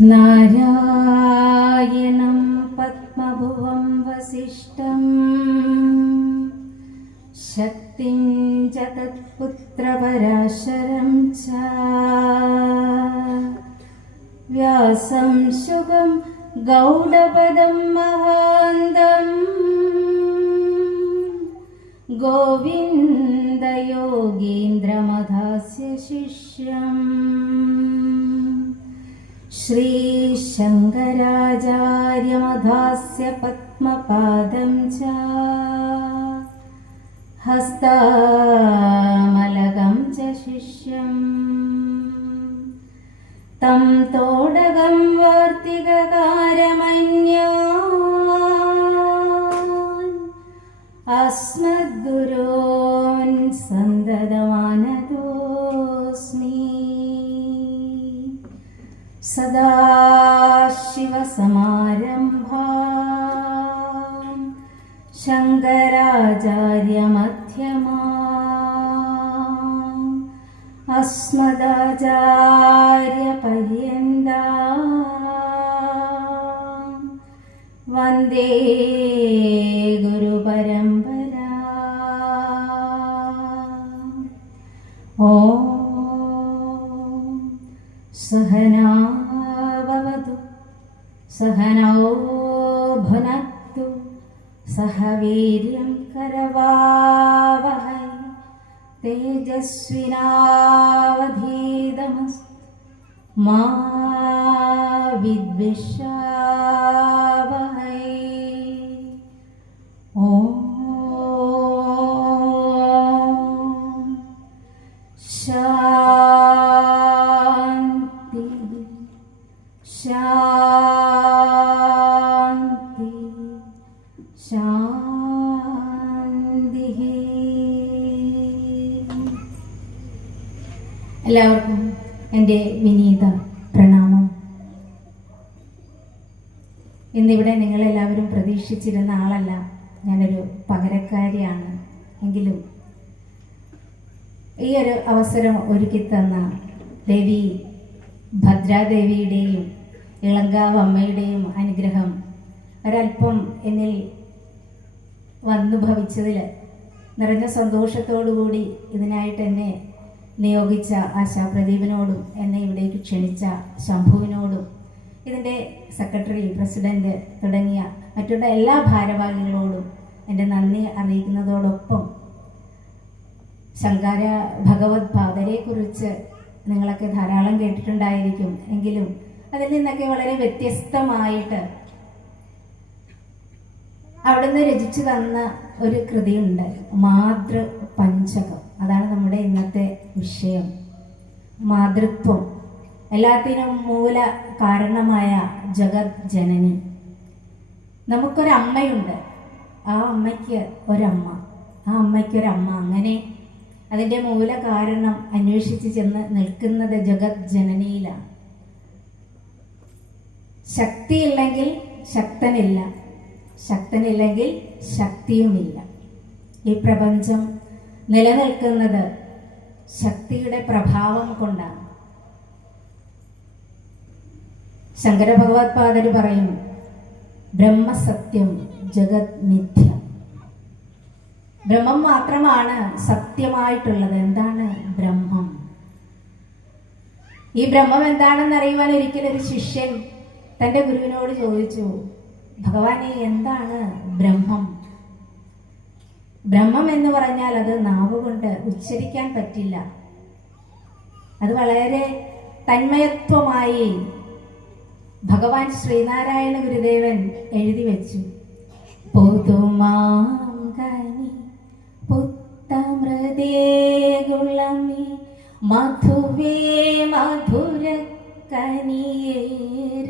നാരായണം പത്മഭുവം വസിഷ്ഠം ശക്തിം ച തത്പുത്രപരാശരം ച വ്യാസം ശുഗം ഗൗഡപദം മഹാന്തം ഗോവിന്ദയോഗീന്ദ്രമധാസ്യ ശിഷ്യം ശ്രീശങ്കരാചാര്യമധാസ്യ പത്മപാദം ച ഹസ്താമലകം ച ശിഷ്യം തം തോടകം വാർത്തികകാരമന്യാൻ അസ്മദ്ഗുരോൻ സന്തതമാനതോസ്മി. സദാശിവസമാരംഭാം ശങ്കരാചാര്യമധ്യമാം അസ്മദാചാര്യപര്യന്താം വന്ദേ ഗുരുപരമ്പരാ. ഓം സഹനാ ഭവതു സഹനൗ ഭുനക്തു സഹ വീര്യം കരവാവഹൈ തേജസ്വിനാവധീതമസ്തു മാ വിദ്വിഷാവഹൈ. ഓം ശാന്തി ശാന്തി ശാന്തി. എല്ലാവർക്കും എൻ്റെ വിനീത പ്രണാമം. ഇന്നിവിടെ നിങ്ങളെല്ലാവരും പ്രതീക്ഷിച്ചിരുന്ന ആളല്ല, ഞാനൊരു പകരക്കാരിയാണ്. എങ്കിലും ഈ ഒരു അവസരം ഒരുക്കി തന്ന ദേവി ഭദ്രാദേവിയുടെയും ഇളങ്കാവ് അമ്മയുടെയും അനുഗ്രഹം ഒരല്പം എന്നിൽ വന്നു ഭവിച്ചതിൽ നിറഞ്ഞ സന്തോഷത്തോടുകൂടി ഇതിനായിട്ട് എന്നെ നിയോഗിച്ച ആശാപ്രദീപിനോടും എന്നെ ഇവിടേക്ക് ക്ഷണിച്ച ശംഭുവിനോടും ഇതിൻ്റെ സെക്രട്ടറി, പ്രസിഡന്റ് തുടങ്ങിയ മറ്റുള്ള എല്ലാ ഭാരവാഹികളോടും എൻ്റെ നന്ദി അറിയിക്കുന്നതോടൊപ്പം ശങ്കര ഭഗവത് പാദരെക്കുറിച്ച് നിങ്ങളൊക്കെ ധാരാളം കേട്ടിട്ടുണ്ടായിരിക്കും. എങ്കിലും അതിൽ നിന്നൊക്കെ വളരെ വ്യത്യസ്തമായിട്ട് അവിടുന്ന് രചിച്ചു തന്ന ഒരു കൃതിയുണ്ട്, മാതൃപഞ്ചകം. അതാണ് നമ്മുടെ ഇന്നത്തെ വിഷയം. മാതൃത്വം, എല്ലാത്തിനും മൂല കാരണമായ ജഗത് ജനനി. നമുക്കൊരമ്മയുണ്ട്, ആ അമ്മയ്ക്ക് ഒരമ്മ, ആ അമ്മയ്ക്കൊരമ്മ. അങ്ങനെ അതിൻ്റെ മൂല കാരണം അന്വേഷിച്ച് ചെന്ന് നിൽക്കുന്നത് ജഗത് ജനനിയിലാണ്. ശക്തിയില്ലെങ്കിൽ ശക്തനില്ല, ശക്തനില്ലെങ്കിൽ ശക്തിയുമില്ല. ഈ പ്രപഞ്ചം നിലനിൽക്കുന്നത് ശക്തിയുടെ പ്രഭാവം കൊണ്ടാണ്. ശങ്കര ഭഗവത് പാദര് പറയും, ബ്രഹ്മസത്യം ജഗത് മിഥ്യ. ബ്രഹ്മം മാത്രമാണ് സത്യമായിട്ടുള്ളത്. എന്താണ് ബ്രഹ്മം? ഈ ബ്രഹ്മം എന്താണെന്ന് അറിയുവാൻ ഒരിക്കലൊരു ശിഷ്യൻ തൻ്റെ ഗുരുവിനോട് ചോദിച്ചു, ഭഗവാനെ, എന്താണ് ബ്രഹ്മം? ബ്രഹ്മം എന്ന് പറഞ്ഞാൽ അത് നാവുകൊണ്ട് ഉച്ചരിക്കാൻ പറ്റില്ല. അത് വളരെ തന്മയത്വമായി ഭഗവാൻ ശ്രീനാരായണ ഗുരുദേവൻ എഴുതി വെച്ചു. പുതുമാങ്കനി പുത്തമൃതേകുളമേ മധുവേ മധുരക്കനിയേ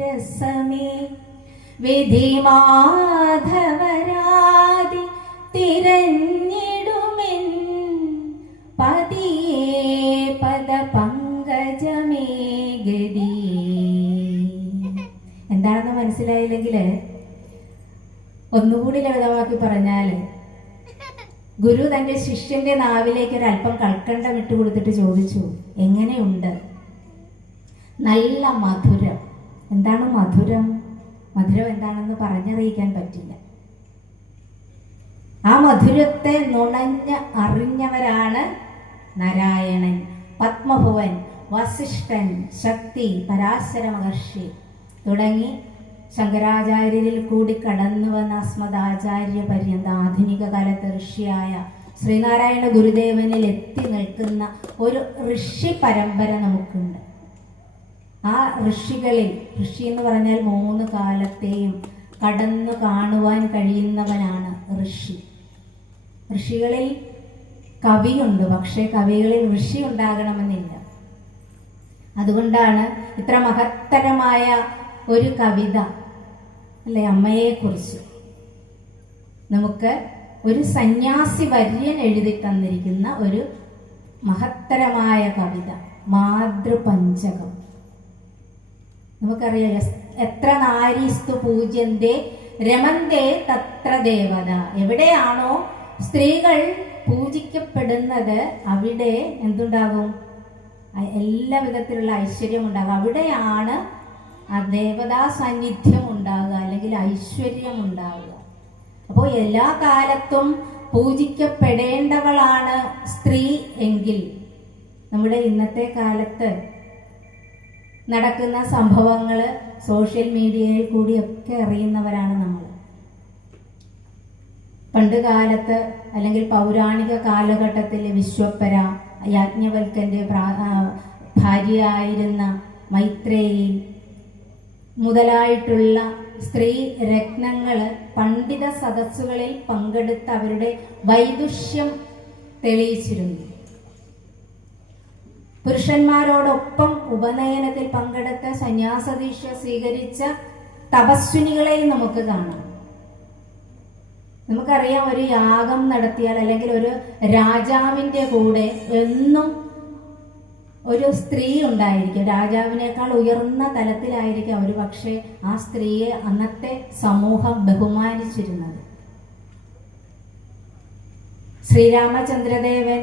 രസമേ വിധിമാധവരാതി തിരഞ്ഞിടുമെൻ പതിയേ പദ പങ്കജമേ ഗതിയേ. എന്താണെന്ന് മനസ്സിലായില്ലെങ്കിൽ ഒന്നുകൂടി ലളിതമാക്കി പറഞ്ഞാൽ, ഗുരു തൻ്റെ ശിഷ്യന്റെ നാവിലേക്ക് ഒരല്പം കൽക്കണ്ടം ഇട്ട് കൊടുത്തിട്ട് ചോദിച്ചു, എങ്ങനെയുണ്ട്? നല്ല മധുരം. എന്താണ് മധുരം? മധുരം എന്താണെന്ന് പറഞ്ഞറിയിക്കാൻ പറ്റില്ല. ആ മധുരത്തെ നുണഞ്ഞ് അറിഞ്ഞവരാണ് നാരായണൻ, പത്മഭുവൻ, വസിഷ്ഠൻ, ശക്തി, പരാശര മഹർഷി തുടങ്ങി ശങ്കരാചാര്യരിൽ കൂടി കടന്നു വന്ന അസ്മദാചാര്യ പര്യന്ത ആധുനിക കാലത്ത് ഋഷിയായ ശ്രീനാരായണ ഗുരുദേവനിൽ എത്തി നിൽക്കുന്ന ഒരു ഋഷി പരമ്പര നമുക്കുണ്ട്. ആ ഋഷികളിൽ, ഋഷി എന്ന് പറഞ്ഞാൽ 3 കാലത്തെയും കടന്നു കാണുവാൻ കഴിയുന്നവനാണ് ഋഷി. ഋഷികളിൽ കവിയുണ്ട്, പക്ഷേ കവികളിൽ ഋഷി ഉണ്ടാകണമെന്നില്ല. അതുകൊണ്ടാണ് ഇത്ര മഹത്തരമായ ഒരു കവിത അല്ലെ അമ്മയെക്കുറിച്ച് നമുക്ക് ഒരു സന്യാസി വര്യൻ എഴുതി തന്നിരിക്കുന്ന ഒരു മഹത്തരമായ കവിത, മാതൃപഞ്ചകം. നമുക്കറിയാം, എത്ര നാരീസ്തു പൂജ്യന്തേ രമന്തേ തത്ര ദേവത. എവിടെയാണോ സ്ത്രീകൾ പൂജിക്കപ്പെടുന്നത് അവിടെ എന്തുണ്ടാകും? എല്ലാ വിധത്തിലുള്ള ഐശ്വര്യം ഉണ്ടാകും. അവിടെയാണ് ആ ദേവതാ സാന്നിധ്യം ഉണ്ടാകുക, അല്ലെങ്കിൽ ഐശ്വര്യം ഉണ്ടാകുക. അപ്പോൾ എല്ലാ കാലത്തും പൂജിക്കപ്പെടേണ്ടവളാണ് സ്ത്രീ എങ്കിൽ നമ്മുടെ ഇന്നത്തെ കാലത്ത് നടക്കുന്ന സംഭവങ്ങൾ സോഷ്യൽ മീഡിയയിൽ കൂടിയൊക്കെ അറിയുന്നവരാണ് നമ്മൾ. പണ്ട് കാലത്ത് അല്ലെങ്കിൽ പൗരാണിക കാലഘട്ടത്തിൽ വിശ്വപ്പര, യാജ്ഞവൽക്കന്റെ ഭാര്യയായിരുന്ന മൈത്രേയി മുതലായിട്ടുള്ള സ്ത്രീ രത്നങ്ങൾ പണ്ഡിത സദസ്സുകളിൽ പങ്കെടുത്ത് അവരുടെ വൈദുഷ്യം തെളിയിച്ചിരുന്നു. പുരുഷന്മാരോടൊപ്പം ഉപനയനത്തിൽ പങ്കെടുത്ത് സന്യാസദീക്ഷ സ്വീകരിച്ച തപസ്വിനികളെയും നമുക്ക് കാണാം. നമുക്കറിയാം, ഒരു യാഗം നടത്തിയാൽ അല്ലെങ്കിൽ ഒരു രാജാവിൻ്റെ കൂടെ എന്നും ഒരു സ്ത്രീ ഉണ്ടായിരിക്കും. രാജാവിനേക്കാൾ ഉയർന്ന തലത്തിലായിരിക്കും അവർ, പക്ഷേ ആ സ്ത്രീയെ അന്നത്തെ സമൂഹം ബഹുമാനിച്ചിരുന്നത്. ശ്രീരാമചന്ദ്രദേവൻ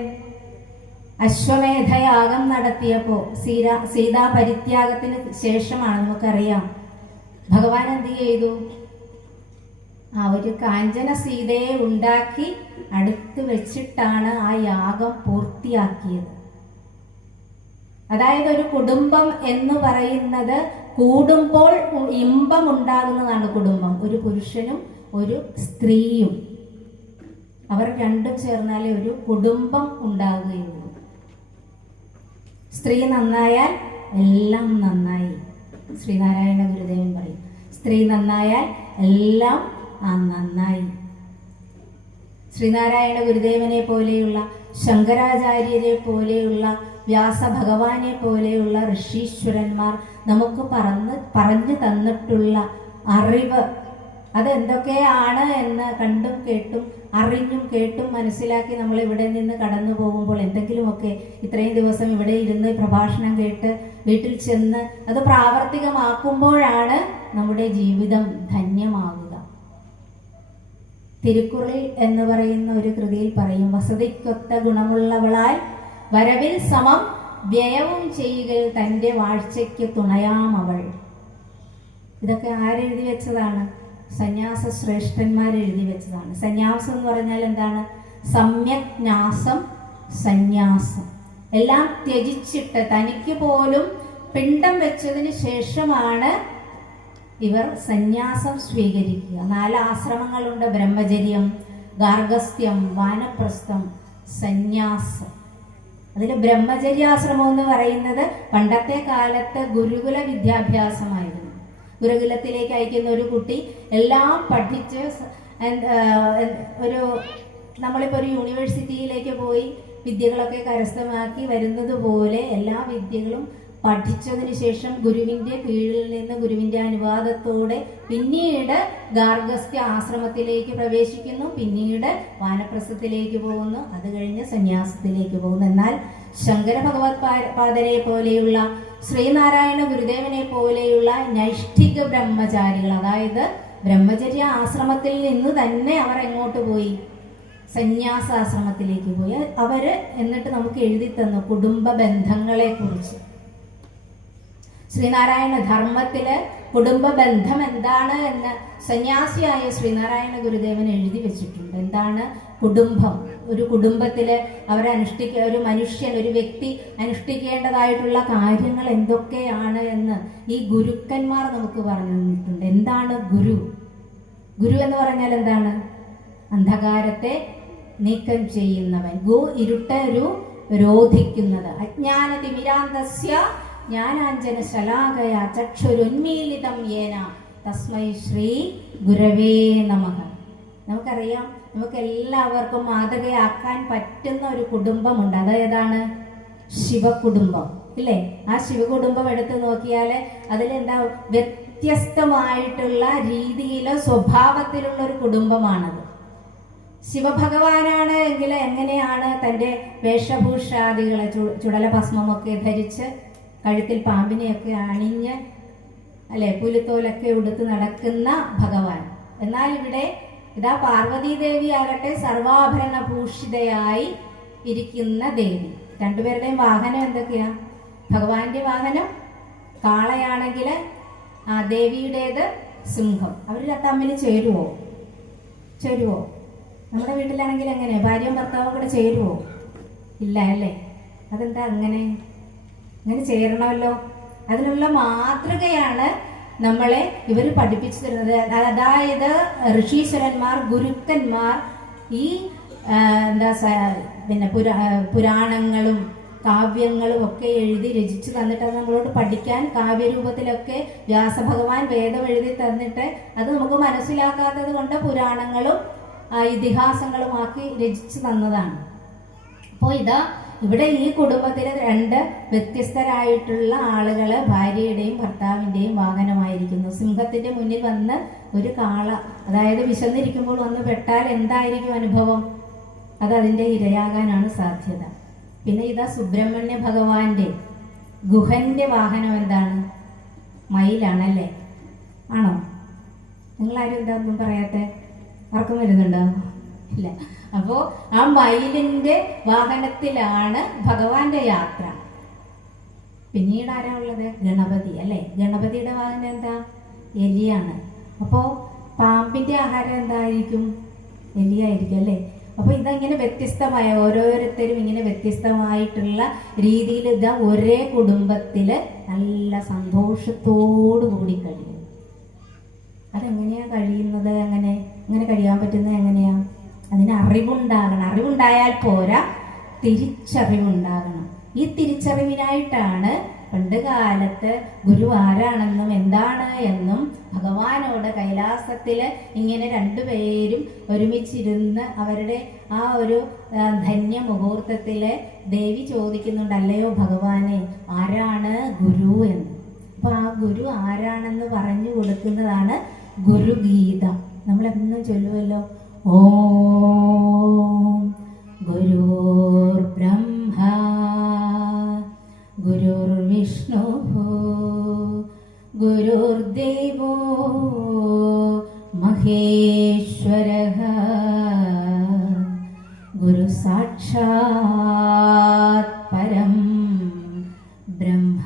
അശ്വമേധയാഗം നടത്തിയപ്പോൾ സീതാ പരിത്യാഗത്തിന് ശേഷമാണ്, നമുക്കറിയാം, ഭഗവാൻ എന്ത് ചെയ്തു? ആ ഒരു കാഞ്ചന സീതയെ ഉണ്ടാക്കി അടുത്ത് വെച്ചിട്ടാണ് ആ യാഗം പൂർത്തിയാക്കിയത്. അതായത് ഒരു കുടുംബം എന്ന് പറയുന്നത് കൂടുമ്പോൾ ഇമ്പം ഉണ്ടാകുന്നതാണ് കുടുംബം. ഒരു പുരുഷനും ഒരു സ്ത്രീയും, അവർ രണ്ടും ചേർന്നാലേ ഒരു കുടുംബം ഉണ്ടാകുകയുള്ളൂ. സ്ത്രീ നന്നായാൽ എല്ലാം നന്നായി. ശ്രീനാരായണ ഗുരുദേവൻ പറയും, സ്ത്രീ നന്നായാൽ എല്ലാം നന്നായി. ശ്രീനാരായണ ഗുരുദേവനെ പോലെയുള്ള, ശങ്കരാചാര്യരെ പോലെയുള്ള, വ്യാസഭഗവാനെ പോലെയുള്ള ഋഷീശ്വരന്മാർ നമുക്ക് പറഞ്ഞു തന്നിട്ടുള്ള അറിവ്, അതെന്തൊക്കെയാണ് എന്ന് കണ്ടും കേട്ടും അറിഞ്ഞും കേട്ടും മനസ്സിലാക്കി നമ്മൾ ഇവിടെ നിന്ന് കടന്നു പോകുമ്പോൾ എന്തെങ്കിലുമൊക്കെ ഇത്രയും ദിവസം ഇവിടെ ഇരുന്ന് പ്രഭാഷണം കേട്ട് വീട്ടിൽ ചെന്ന് അത് പ്രാവർത്തികമാക്കുമ്പോഴാണ് നമ്മുടെ ജീവിതം ധന്യമാകുക. തിരുക്കുറൾ എന്ന് പറയുന്ന ഒരു കൃതിയിൽ പറയും, വസതിക്കൊത്ത ഗുണമുള്ളവളാൽ വരവിൽ സമം വ്യയവും ചെയ്യുക തൻ്റെ വാഴ്ചയ്ക്ക് തുണയാമവൾ. ഇതൊക്കെ ആരെഴുതി വെച്ചതാണ്? സന്യാസ ശ്രേഷ്ഠന്മാർ എഴുതി വെച്ചതാണ്. സന്യാസം എന്ന് പറഞ്ഞാൽ എന്താണ്? സമ്യജ്ഞാസം, സന്യാസം. എല്ലാം ത്യജിച്ചിട്ട് തനിക്ക് പോലും പിണ്ടം വെച്ചതിന് ശേഷമാണ് ഇവർ സന്യാസം സ്വീകരിക്കുക. 4 ആശ്രമങ്ങളുണ്ട്: ബ്രഹ്മചര്യം, ഗാർഹസ്ഥ്യം, വാനപ്രസ്ഥം, സന്യാസം. അതിൽ ബ്രഹ്മചര്യാശ്രമം എന്ന് പറയുന്നത് പണ്ടത്തെ കാലത്ത് ഗുരുകുല വിദ്യാഭ്യാസമായിരുന്നു. ഗുരുകുലത്തിലേക്ക് അയക്കുന്ന ഒരു കുട്ടി എല്ലാം പഠിച്ച് നമ്മളിപ്പോൾ ഒരു യൂണിവേഴ്സിറ്റിയിലേക്ക് പോയി വിദ്യകളൊക്കെ കരസ്ഥമാക്കി വരുന്നത് പോലെ എല്ലാ വിദ്യകളും പഠിച്ചതിന് ശേഷം ഗുരുവിൻ്റെ കീഴിൽ നിന്ന് ഗുരുവിൻ്റെ അനുവാദത്തോടെ പിന്നീട് ഗാർഹസ്ഥ്യ ആശ്രമത്തിലേക്ക് പ്രവേശിക്കുന്നു, പിന്നീട് വാനപ്രസ്ഥത്തിലേക്ക് പോകുന്നു, അത് കഴിഞ്ഞ് സന്യാസത്തിലേക്ക് പോകുന്നു. എന്നാൽ ശങ്കര ഭഗവത് പാദരെ പോലെയുള്ള, ശ്രീനാരായണ ഗുരുദേവനെ പോലെയുള്ള നൈഷ്ഠിക ബ്രഹ്മചാരികൾ, അതായത് ബ്രഹ്മചര്യ ആശ്രമത്തിൽ നിന്ന് തന്നെ അവർ എങ്ങോട്ട് പോയി? സന്യാസാശ്രമത്തിലേക്ക് പോയി. അവര് എന്നിട്ട് നമുക്ക് എഴുതി തന്നു കുടുംബ ബന്ധങ്ങളെ കുറിച്ച്. ശ്രീനാരായണ ധർമ്മത്തില് കുടുംബ ബന്ധം എന്താണ് എന്ന് സന്യാസിയായ ശ്രീനാരായണ ഗുരുദേവൻ എഴുതി വെച്ചിട്ടുണ്ട്. എന്താണ് കുടുംബം? ഒരു കുടുംബത്തില് ഒരു മനുഷ്യൻ, ഒരു വ്യക്തി അനുഷ്ഠിക്കേണ്ടതായിട്ടുള്ള കാര്യങ്ങൾ എന്തൊക്കെയാണ് എന്ന് ഈ ഗുരുക്കന്മാർ നമുക്ക് പറഞ്ഞു തന്നിട്ടുണ്ട്. എന്താണ് ഗുരു? ഗുരു എന്ന് പറഞ്ഞാൽ എന്താണ്? അന്ധകാരത്തെ നീക്കം ചെയ്യുന്നവൻ. ഇരുട്ട് രോധിക്കുന്നത്. അജ്ഞാനതിമിരാന്തസ്യ ജ്ഞാനാഞ്ജന ശലാകയ ചക്ഷുരുന്മീലിതം യേന തസ്മൈ ശ്രീ ഗുരവേ നമഃ. നമുക്കറിയാം, നമുക്ക് എല്ലാവർക്കും മാതൃകയാക്കാൻ പറ്റുന്ന ഒരു കുടുംബമുണ്ട്. അതേതാണ്? ശിവകുടുംബം, ഇല്ലേ? ആ ശിവകുടുംബം എടുത്തു നോക്കിയാൽ അതിലെന്താ വ്യത്യസ്തമായിട്ടുള്ള രീതിയിലോ സ്വഭാവത്തിലുള്ള ഒരു കുടുംബമാണത്. ശിവഭഗവാനാണ് എങ്കിൽ എങ്ങനെയാണ് തൻ്റെ വേഷഭൂഷാദികളെ ചുടലഭസ്മമൊക്കെ ധരിച്ച് കഴുത്തിൽ പാമ്പിനെയൊക്കെ അണിഞ്ഞ്, അല്ലെ, പുലിത്തോലൊക്കെ ഉടുത്ത് നടക്കുന്ന ഭഗവാൻ. എന്നാൽ ഇവിടെ ഇതാ പാർവതീദേവി ആകട്ടെ സർവാഭരണ ഭൂഷിതയായി ഇരിക്കുന്ന ദേവി. രണ്ടുപേരുടെയും വാഹനം എന്തൊക്കെയാ? ഭഗവാന്റെ വാഹനം കാളയാണെങ്കിൽ ദേവിയുടേത് സിംഹം. അവർ തമ്മിൽ ചേരുവോ? നമ്മുടെ വീട്ടിലാണെങ്കിൽ എങ്ങനെ? ഭാര്യയും ഭർത്താവും കൂടെ ചേരുവോ? ഇല്ല, അല്ലേ? അതെന്താ അങ്ങനെ ചേരണമല്ലോ. അതിനുള്ള മാതൃകയാണ് നമ്മളെ ഇവർ പഠിപ്പിച്ചു തരുന്നത്. അതായത് ഋഷീശ്വരന്മാർ, ഗുരുക്കന്മാർ ഈ പുരാണങ്ങളും കാവ്യങ്ങളും ഒക്കെ എഴുതി രചിച്ചു തന്നിട്ട് അത് നമ്മളോട് പഠിക്കാൻ കാവ്യരൂപത്തിലൊക്കെ വ്യാസഭഗവാൻ വേദം എഴുതി തന്നിട്ട് അത് നമുക്ക് മനസ്സിലാക്കാത്തത് കൊണ്ട് പുരാണങ്ങളും ഇതിഹാസങ്ങളുമാക്കി രചിച്ചു തന്നതാണ്. അപ്പോൾ ഇവിടെ ഈ കുടുംബത്തിലെ രണ്ട് വ്യത്യസ്തരായിട്ടുള്ള ആളുകള് ഭാര്യയുടെയും ഭർത്താവിന്റെയും വാഹനമായിരിക്കുന്നു. സിംഹത്തിന്റെ മുന്നിൽ വന്ന് ഒരു കാള, അതായത് വിശന്നിരിക്കുമ്പോൾ വന്ന് പെട്ടാൽ എന്തായിരിക്കും അനുഭവം? അത് അതിന്റെ ഇരയാകാനാണ് സാധ്യത. പിന്നെ സുബ്രഹ്മണ്യ ഭഗവാന്റെ ഗുഹന്റെ വാഹനം എന്താണ്? മയിലാണല്ലേ? ആണോ? നിങ്ങളാരും എന്താ ഒന്നും പറയാത്തെ? ആർക്കും വരുന്നുണ്ടോ? ഇല്ല. അപ്പോ ആ മയിലിന്റെ വാഹനത്തിലാണ് ഭഗവാന്റെ യാത്ര. പിന്നീട് ആരാ ഉള്ളത്? ഗണപതി, അല്ലെ? ഗണപതിയുടെ വാഹനം എന്താ? എലിയാണ്. അപ്പോ പാമ്പിന്റെ ആഹാരം എന്തായിരിക്കും? എലിയായിരിക്കും, അല്ലെ? അപ്പൊ ഇതങ്ങനെ വ്യത്യസ്തമായ ഓരോരുത്തരും ഇങ്ങനെ വ്യത്യസ്തമായിട്ടുള്ള രീതിയിൽ ഒരേ കുടുംബത്തില് നല്ല സന്തോഷത്തോടു കൂടി കഴിയും. അതെങ്ങനെയാ കഴിയുന്നത്? അങ്ങനെ കഴിയാൻ പറ്റുന്നത് എങ്ങനെയാ? അതിന് അറിവുണ്ടാകണം. അറിവുണ്ടായാൽ പോരാ, തിരിച്ചറിവുണ്ടാകണം. ഈ തിരിച്ചറിവിനായിട്ടാണ് പണ്ട് കാലത്ത് ഗുരു ആരാണെന്നും എന്താണ് എന്നും ഭഗവാനോട് കൈലാസത്തില് ഇങ്ങനെ രണ്ടുപേരും ഒരുമിച്ചിരുന്ന് അവരുടെ ആ ഒരു ധന്യ മുഹൂർത്തത്തില് ദേവി ചോദിക്കുന്നുണ്ട്, അല്ലയോ ഭഗവാനെ, ആരാണ് ഗുരു എന്ന്. അപ്പൊ ആ ഗുരു ആരാണെന്ന് പറഞ്ഞു കൊടുക്കുന്നതാണ് ഗുരുഗീതം. നമ്മളെന്നും ചൊല്ലുമല്ലോ, ഓം ഗുരുർ ബ്രഹ്മ ഗുരുർ വിഷ്ണു ഗുരുർദേവോ മഹേശ്വരഃ ഗുരു സാക്ഷാത് പരം ബ്രഹ്മ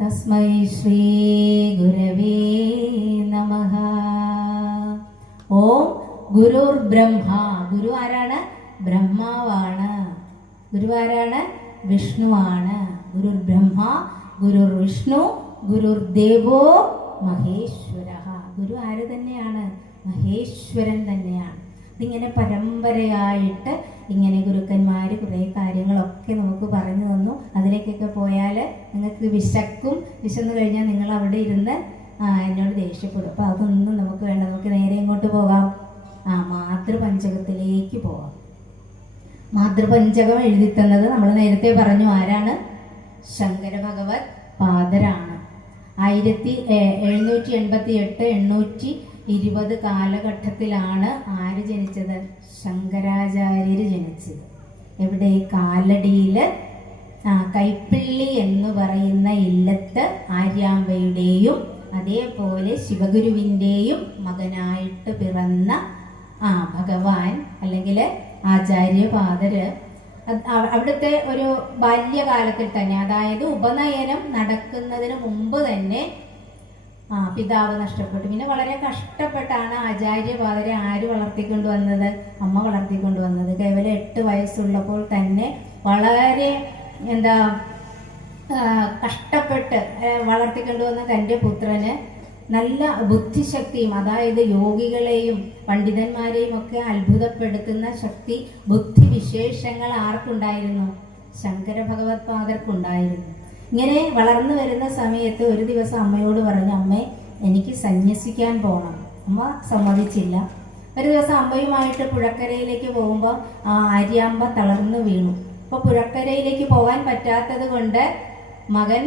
തസ്മൈ ശ്രീ ഗുരവേ നമഃ. ഓം ഗുരുർ ബ്രഹ്മ. ഗുരു ആരാണ്? ബ്രഹ്മാവാണ്. ഗുരു ആരാണ്? വിഷ്ണുവാണ്. ഗുരുർ ബ്രഹ്മ ഗുരുർ വിഷ്ണു ഗുരുർ ദേവോ മഹേശ്വരഃ. ഗുരു ആര് തന്നെയാണ്? മഹേശ്വരൻ തന്നെയാണ്. ഇതിങ്ങനെ പരമ്പരയായിട്ട് ഇങ്ങനെ ഗുരുക്കന്മാർ കുറേ കാര്യങ്ങളൊക്കെ നമുക്ക് പറഞ്ഞു തന്നു. അതിലേക്കൊക്കെ പോയാൽ നിങ്ങൾക്ക് വിശന്നു കഴിഞ്ഞാൽ നിങ്ങൾ അവിടെ ഇരുന്ന് എന്നോട് ദേഷ്യപ്പെടും. അപ്പം അതൊന്നും നമുക്ക് വേണ്ട. നമുക്ക് നേരെ ഇങ്ങോട്ട് പോകാം. മാതൃപഞ്ചകത്തിലേക്ക് പോവാം. മാതൃപഞ്ചകം എഴുതി തന്നത് നമ്മൾ നേരത്തെ പറഞ്ഞു ആരാണ്? ശങ്കര ഭഗവത് പാദരാണ്. 1788-820 കാലഘട്ടത്തിലാണ് ആര് ജനിച്ചത്? ശങ്കരാചാര്യര് ജനിച്ചത്. എവിടെ? കാലടിയില് കൈപ്പിള്ളി എന്ന് പറയുന്ന ഇല്ലത്ത് ആര്യാമ്പയുടെയും അതേപോലെ ശിവഗുരുവിൻ്റെയും മകനായിട്ട് പിറന്ന ഭഗവാൻ അല്ലെങ്കിൽ ആചാര്യപാദര് അവിടുത്തെ ഒരു ബാല്യകാലത്തിൽ തന്നെ, അതായത് ഉപനയനം നടക്കുന്നതിന് മുമ്പ് തന്നെ പിതാവ് നഷ്ടപ്പെട്ടു. പിന്നെ വളരെ കഷ്ടപ്പെട്ടാണ് ആചാര്യപാദരെ ആര് വളർത്തിക്കൊണ്ടുവന്നത്? അമ്മ വളർത്തിക്കൊണ്ടുവന്നത്. കേവലം 8 വയസ്സുള്ളപ്പോൾ തന്നെ വളരെ കഷ്ടപ്പെട്ട് വളർത്തിക്കൊണ്ടുവന്ന തൻ്റെ പുത്രന് നല്ല ബുദ്ധിശക്തിയും, അതായത് യോഗികളെയും പണ്ഡിതന്മാരെയും ഒക്കെ അത്ഭുതപ്പെടുത്തുന്ന ശക്തി, ബുദ്ധിവിശേഷങ്ങൾ ആർക്കുണ്ടായിരുന്നു? ശങ്കര ഭഗവത്പാദർക്കുണ്ടായിരുന്നു. ഇങ്ങനെ വളർന്നു വരുന്ന സമയത്ത് ഒരു ദിവസം അമ്മയോട് പറഞ്ഞു, അമ്മേ എനിക്ക് സന്യസിക്കാൻ പോകണം. അമ്മ സമ്മതിച്ചില്ല. ഒരു ദിവസം അമ്മയുമായിട്ട് പുഴക്കരയിലേക്ക് പോകുമ്പോൾ ആര്യാമ്പ തളർന്നു വീണു. അപ്പോൾ പുഴക്കരയിലേക്ക് പോകാൻ പറ്റാത്തത് കൊണ്ട് മകൻ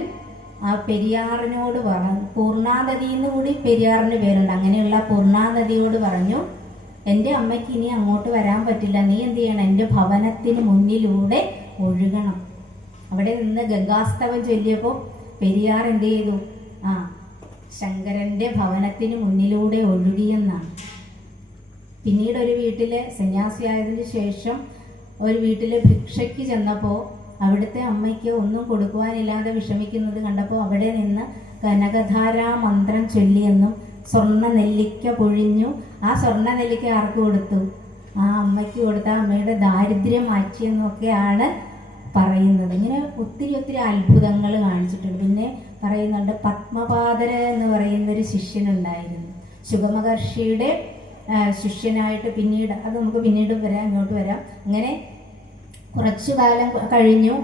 പെരിയാറിനോട് പറഞ്ഞു, പൂർണ്ണാനദി എന്ന് കൂടി പെരിയാറിന് പേരുണ്ട്, അങ്ങനെയുള്ള പൂർണ്ണാനദിയോട് പറഞ്ഞു, എൻ്റെ അമ്മയ്ക്ക് ഇനി അങ്ങോട്ട് വരാൻ പറ്റില്ല, നീ എന്ത് ചെയ്യണം, എൻ്റെ ഭവനത്തിന് മുന്നിലൂടെ ഒഴുകണം. അവിടെ നിന്ന് ഗംഗാസ്തവം ചൊല്ലിയപ്പോൾ പെരിയാർ എന്ത് ചെയ്തു? ശങ്കരന്റെ ഭവനത്തിന് മുന്നിലൂടെ ഒഴുകിയെന്നാണ്. പിന്നീട് ഒരു വീട്ടിലെ സന്യാസിയായതിനു ശേഷം ഒരു വീട്ടിലെ ഭിക്ഷയ്ക്ക് ചെന്നപ്പോൾ അവിടുത്തെ അമ്മയ്ക്ക് ഒന്നും കൊടുക്കുവാനില്ലാതെ വിഷമിക്കുന്നത് കണ്ടപ്പോൾ അവിടെ നിന്ന് കനകധാരാ മന്ത്രം ചൊല്ലിയെന്നും സ്വർണ്ണ നെല്ലിക്ക പൊഴിഞ്ഞു. ആ സ്വർണ്ണ നെല്ലിക്ക ആർക്ക് കൊടുത്തു? ആ അമ്മയ്ക്ക് കൊടുത്ത അമ്മയുടെ ദാരിദ്ര്യം മാറ്റിയെന്നൊക്കെയാണ് പറയുന്നത്. ഇങ്ങനെ ഒത്തിരി ഒത്തിരി അത്ഭുതങ്ങൾ കാണിച്ചിട്ടുണ്ട്. പിന്നെ പറയുന്നുണ്ട്, പത്മപാദര എന്ന് പറയുന്നൊരു ശിഷ്യനുണ്ടായിരുന്നു, ശുഗമഹർഷിയുടെ ശിഷ്യനായിട്ട്. പിന്നീട് അത് നമുക്ക് പിന്നീട് വരാം, ഇങ്ങോട്ട് വരാം. അങ്ങനെ കുറച്ചു കാലം കഴിഞ്ഞു.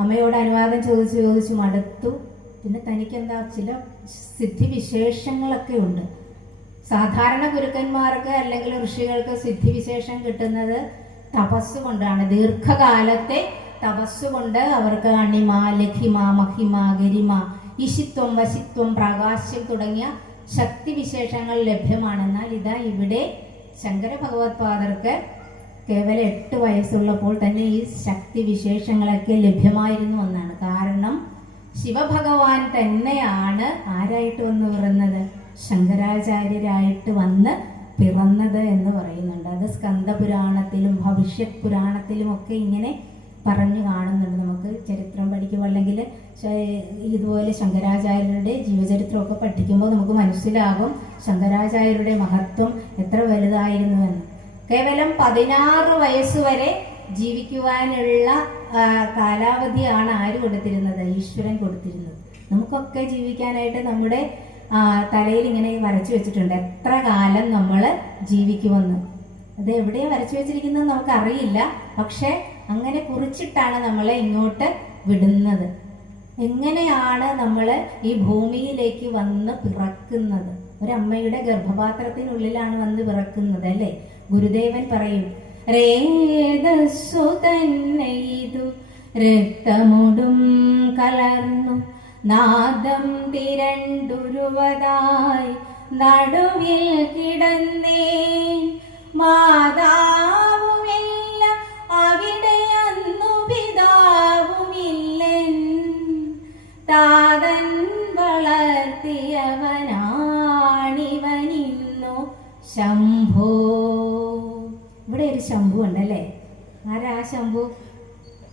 അമ്മയോട് അനുവാദം ചോദിച്ചു മടുത്തു. പിന്നെ തനിക്കെന്താ ചില സിദ്ധിവിശേഷങ്ങളൊക്കെ ഉണ്ട്. സാധാരണ ഗുരുക്കന്മാർക്ക് അല്ലെങ്കിൽ ഋഷികൾക്ക് സിദ്ധിവിശേഷം കിട്ടുന്നത് തപസ് കൊണ്ടാണ്. ദീർഘകാലത്തെ തപസ്സുകൊണ്ട് അവർക്ക് അണിമ, ലഘിമ, മഹിമ, ഗരിമ, ഇശിത്വം, വശിത്വം, പ്രകാശം തുടങ്ങിയ ശക്തിവിശേഷങ്ങൾ ലഭ്യമാണ്. എന്നാൽ ഇതാ ഇവിടെ ശങ്കര ഭഗവത്പാദർക്ക് കേവലം 8 വയസ്സുള്ളപ്പോൾ തന്നെ ഈ ശക്തിവിശേഷങ്ങളൊക്കെ ലഭ്യമായിരുന്നു എന്നാണ്. കാരണം ശിവഭഗവാൻ തന്നെയാണ് ആരായിട്ട് വന്ന് പിറന്നത്? ശങ്കരാചാര്യരായിട്ട് വന്ന് പിറന്നത് എന്ന് പറയുന്നുണ്ട്. അത് സ്കന്ദപുരാണത്തിലും ഭവിഷ്യത് പുരാണത്തിലും ഒക്കെ ഇങ്ങനെ പറഞ്ഞു കാണുന്നുണ്ട്. നമുക്ക് ചരിത്രം പഠിക്കുമ്പോൾ അല്ലെങ്കിൽ ഇതുപോലെ ശങ്കരാചാര്യരുടെ ജീവചരിത്രമൊക്കെ പഠിക്കുമ്പോൾ നമുക്ക് മനസ്സിലാകും ശങ്കരാചാര്യരുടെ മഹത്വം എത്ര വലുതായിരുന്നുവെന്ന്. കേവലം 16 വയസ്സുവരെ ജീവിക്കുവാനുള്ള കാലാവധിയാണ് ആര് കൊടുത്തിരുന്നത്? ഈശ്വരൻ കൊടുത്തിരുന്നത്. നമുക്കൊക്കെ ജീവിക്കാനായിട്ട് നമ്മുടെ തലയിൽ ഇങ്ങനെ വരച്ചു വെച്ചിട്ടുണ്ട് എത്ര കാലം നമ്മൾ ജീവിക്കുമെന്ന്. അത് എവിടെയാണ് വരച്ചു വെച്ചിരിക്കുന്നത് നമുക്കറിയില്ല. പക്ഷെ അങ്ങനെ കുറിച്ചിട്ടാണ് നമ്മളെ ഇങ്ങോട്ട് വിടുന്നത്. എങ്ങനെയാണ് നമ്മൾ ഈ ഭൂമിയിലേക്ക് വന്ന് പിറക്കുന്നത്? ഒരമ്മയുടെ ഗർഭപാത്രത്തിനുള്ളിലാണ് വന്ന് പിറക്കുന്നത് അല്ലേ? ഗുരുദേവൻ പറയും, രേതസ്സു തന്നെ ഇതു രക്തമുടും കലർന്നു നാദം തിരണ്ടുരുവതായി നടുവിൽ കിടന്നേ മാതാവുമില്ല അവിടെ അന്നു പിതാവുമില്ലൻ താതൻ വളർത്തിയവനാണിവനിന്നു ശംഭോ. ഇവിടെ ഒരു ശംഭു ഉണ്ടല്ലേ? ആരാ ശംഭു?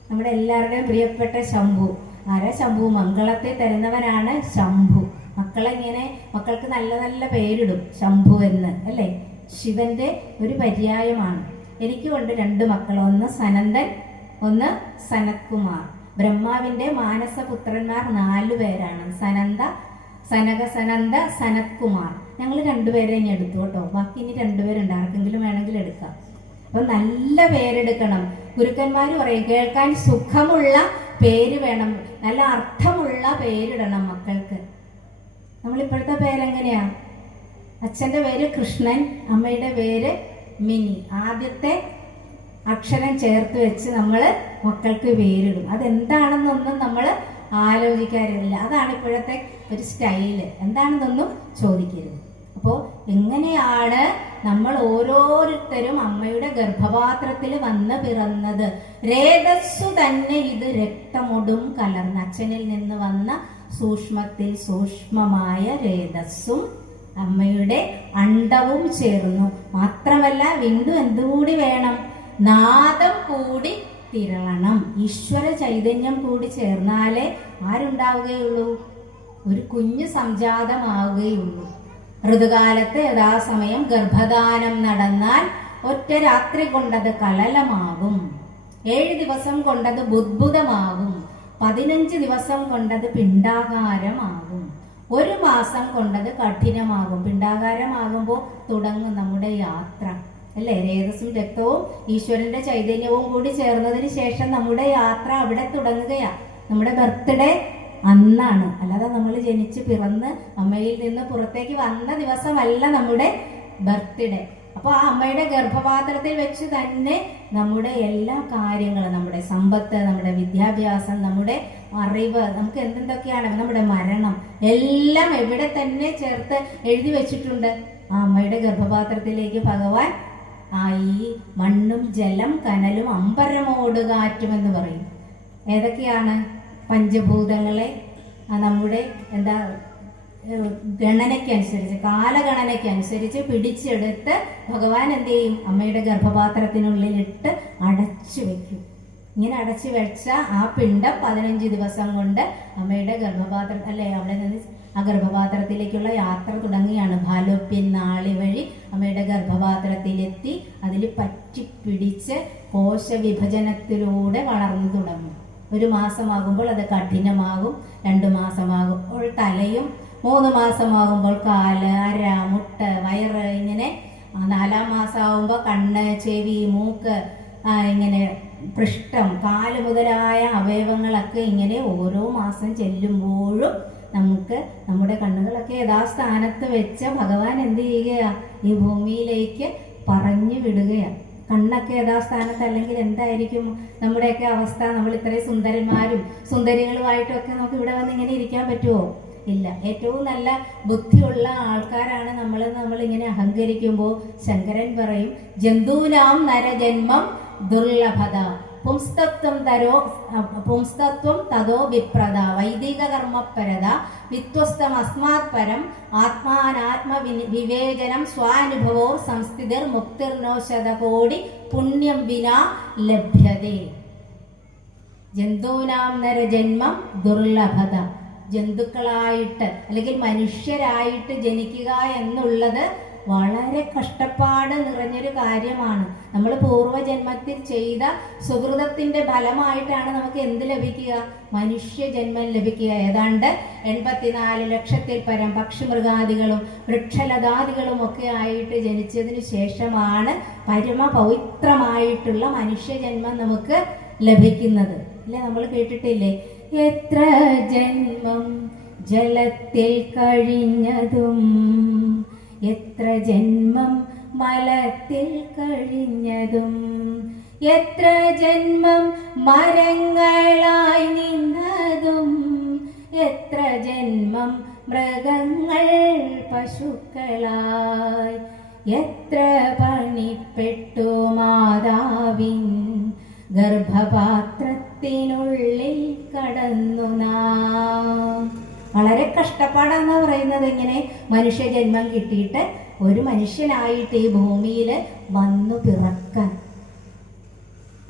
നമ്മുടെ എല്ലാവരുടെയും പ്രിയപ്പെട്ട ശംഭു. ആരാ ശംഭു? മംഗളത്തെ തരുന്നവനാണ് ശംഭു. മക്കൾക്ക് നല്ല നല്ല പേരിടും ശംഭു എന്ന് അല്ലേ? ശിവന്റെ ഒരു പര്യായമാണ്. എനിക്കുണ്ട് 2 മക്കൾ, ഒന്ന് സനന്ദൻ, ഒന്ന് സനത്കുമാർ. ബ്രഹ്മാവിന്റെ മാനസപുത്രന്മാർ 4 പേരാണ്. സനക, സനന്ദ, സനത്കുമാർ. ഞങ്ങൾ 2 പേരെ ഇനി എടുത്തു കേട്ടോ. ബാക്കി ഇനി 2 പേരുണ്ട്, ആർക്കെങ്കിലും വേണമെങ്കിൽ എടുക്കാം. അപ്പൊ നല്ല പേരെടുക്കണം. ഗുരുക്കന്മാർ പറയും കേൾക്കാൻ സുഖമുള്ള പേര് വേണം, നല്ല അർത്ഥമുള്ള പേരിടണം മക്കൾക്ക്. നമ്മളിപ്പോഴത്തെ പേരെങ്ങനെയാ? അച്ഛൻ്റെ പേര് കൃഷ്ണൻ, അമ്മയുടെ പേര് മിനി. ആദ്യത്തെ അക്ഷരം ചേർത്ത് വെച്ച് നമ്മൾ മക്കൾക്ക് പേരിടും. അതെന്താണെന്നൊന്നും നമ്മൾ ആലോചിക്കാറില്ല. അതാണ് ഇപ്പോഴത്തെ ഒരു സ്റ്റൈല്. എന്താണെന്നൊന്നും ചോദിക്കരുത്. അപ്പോൾ എങ്ങനെയാണ് നമ്മൾ ഓരോരുത്തരും അമ്മയുടെ ഗർഭപാത്രത്തിൽ വന്ന് പിറന്നത്? രേതസ്സു തന്നെ ഇത് രക്തമൊടും കലർന്ന്, അച്ഛനിൽ നിന്ന് വന്ന സൂക്ഷ്മത്തിൽ സൂക്ഷ്മമായ രേതസ്സും അമ്മയുടെ അണ്ടവും ചേർന്നു. മാത്രമല്ല വീണ്ടും എന്തുകൂടി വേണം? നാദം കൂടി തിരളണം. ഈശ്വര ചൈതന്യം കൂടി ചേർന്നാലേ ആരുണ്ടാവുകയുള്ളൂ? ഒരു കുഞ്ഞു സംജാതമാവുകയുള്ളൂ. ഋതുകാലത്ത് യഥാസമയം ഗർഭധാനം നടന്നാൽ ഒറ്റ രാത്രി കൊണ്ടത് കലലമാകും, 7 ദിവസം കൊണ്ടത് ബുദ്ബുദമാകും, 15 ദിവസം കൊണ്ടത് പിണ്ടാകാരമാകും, 1 മാസം കൊണ്ടത് കഠിനമാകും. പിണ്ടാകാരമാകുമ്പോൾ തുടങ്ങും നമ്മുടെ യാത്ര, അല്ലേ? രേതസ്സും രക്തവും ഈശ്വരന്റെ ചൈതന്യവും കൂടി ചേർന്നതിന് ശേഷം നമ്മുടെ യാത്ര അവിടെ തുടങ്ങുകയാ. നമ്മുടെ ബർത്ത്ഡേ അന്നാണ്, അല്ലാതെ നമ്മൾ ജനിച്ച് പിറന്ന് അമ്മയിൽ നിന്ന് പുറത്തേക്ക് വന്ന ദിവസമല്ല നമ്മുടെ ബർത്ത്ഡേ. അപ്പോൾ ആ അമ്മയുടെ ഗർഭപാത്രത്തിൽ വെച്ച് തന്നെ നമ്മുടെ എല്ലാ കാര്യങ്ങളും, നമ്മുടെ സമ്പത്ത്, നമ്മുടെ വിദ്യാഭ്യാസം, നമ്മുടെ അറിവ്, നമുക്ക് എന്തെന്തൊക്കെയാണ്, നമ്മുടെ മരണം എല്ലാം എവിടെ തന്നെ ചേർത്ത് എഴുതി വെച്ചിട്ടുണ്ട്. ആ അമ്മയുടെ ഗർഭപാത്രത്തിലേക്ക് ഭഗവാൻ ഈ മണ്ണും ജലം കനലും അമ്പരമോട് കാറ്റും എന്ന് പറയും. ഏതൊക്കെയാണ്? പഞ്ചഭൂതങ്ങളെ നമ്മുടെ ഗണനയ്ക്കനുസരിച്ച്, കാലഗണനയ്ക്കനുസരിച്ച് പിടിച്ചെടുത്ത് ഭഗവാൻ എന്ത് ചെയ്യും? അമ്മയുടെ ഗർഭപാത്രത്തിനുള്ളിലിട്ട് അടച്ചു വെക്കും. ഇങ്ങനെ അടച്ചു വെച്ച ആ പിണ്ടം 15 ദിവസം കൊണ്ട് അമ്മയുടെ ഗർഭപാത്രം, അല്ലെ, അവിടെ നിന്ന് ആ ഗർഭപാത്രത്തിലേക്കുള്ള യാത്ര തുടങ്ങുകയാണ്. ഫാലോപ്യൻ നാളി വഴി അമ്മയുടെ ഗർഭപാത്രത്തിലെത്തി അതിൽ പറ്റിപ്പിടിച്ച് കോശവിഭജനത്തിലൂടെ വളർന്നു തുടങ്ങും. 1 മാസമാകുമ്പോൾ അത് കഠിനമാകും, 2 മാസമാകുമ്പോൾ തലയും, 3 മാസമാകുമ്പോൾ കാല്, അര, മുട്ട്, വയറ്, ഇങ്ങനെ 4-ാം മാസമാകുമ്പോൾ കണ്ണ്, ചെവി, മൂക്ക്, ഇങ്ങനെ പൃഷ്ഠം, കാല് മുതലായ അവയവങ്ങളൊക്കെ ഇങ്ങനെ ഓരോ മാസം ചെല്ലുമ്പോഴും നമുക്ക് നമ്മുടെ കണ്ണുകളൊക്കെ യഥാസ്ഥാനത്ത് വെച്ച് ഭഗവാൻ എന്ത് ചെയ്യുകയാ? ഈ ഭൂമിയിലേക്ക് പറഞ്ഞു വിടുകയാണ്. കണ്ണൊക്കെ യഥാസ്ഥാനത്ത് അല്ലെങ്കിൽ എന്തായിരിക്കും നമ്മുടെയൊക്കെ അവസ്ഥ? നമ്മൾ ഇത്രയും സുന്ദരന്മാരും സുന്ദരികളുമായിട്ടൊക്കെ നമുക്ക് ഇവിടെ വന്ന് ഇങ്ങനെ ഇരിക്കാൻ പറ്റുമോ? ഇല്ല. ഏറ്റവും നല്ല ബുദ്ധിയുള്ള ആൾക്കാരാണ് നമ്മൾ ഇങ്ങനെ അഹങ്കരിക്കുമ്പോൾ ശങ്കരൻ പറയും, ജന്തൂനാം നരജന്മം ദുർലഭത പുംസ്തത്വം തതോ വിപ്രദ വൈദിക കർമ്മപരത വിത്വസ്തം അസ്മാത് പരം ആത്മാനാത്മ വിവേചനം സ്വാനുഭവോ സംസ്ഥിതിർ മുക്തിർനോ ശതകോടി പുണ്യം വിനാ ലഭ്യതേ. ജന്തൂനാം നരജന്മം ദുർലഭത. ജന്തുക്കളായിട്ട് അല്ലെങ്കിൽ മനുഷ്യരായിട്ട് ജനിക്കുക എന്നുള്ളത് വളരെ കഷ്ടപ്പാട് നിറഞ്ഞൊരു കാര്യമാണ്. നമ്മൾ പൂർവ്വജന്മത്തിൽ ചെയ്ത സുഹൃതത്തിന്റെ ഫലമായിട്ടാണ് നമുക്ക് എന്ത് ലഭിക്കുക? മനുഷ്യജന്മം ലഭിക്കുക. ഏതാണ്ട് 84 ലക്ഷത്തിൽ പരം പക്ഷിമൃഗാദികളും വൃക്ഷലതാദികളും ഒക്കെ ആയിട്ട് ജനിച്ചതിന് ശേഷമാണ് പരമപവിത്രമായിട്ടുള്ള മനുഷ്യജന്മം നമുക്ക് ലഭിക്കുന്നത്. അല്ലെ, നമ്മൾ കേട്ടിട്ടില്ലേ? എത്ര ജന്മം ജലത്തിൽ കഴിഞ്ഞതും എത്ര ജന്മം മലത്തിൽ കഴിഞ്ഞതും എത്ര ജന്മം മരങ്ങളായി നിന്നതും എത്ര ജന്മം മൃഗങ്ങൾ പശുക്കളായി എത്ര പണിപ്പെട്ടു മാതാവിൻ ഗർഭപാത്രത്തിനുള്ളിൽ കടന്നു നാം. വളരെ കഷ്ടപ്പാടാന്ന് പറയുന്നത്. ഇങ്ങനെ മനുഷ്യജന്മം കിട്ടിയിട്ട് ഒരു മനുഷ്യനായിട്ട് ഈ ഭൂമിയിൽ വന്നു പിറക്കാൻ.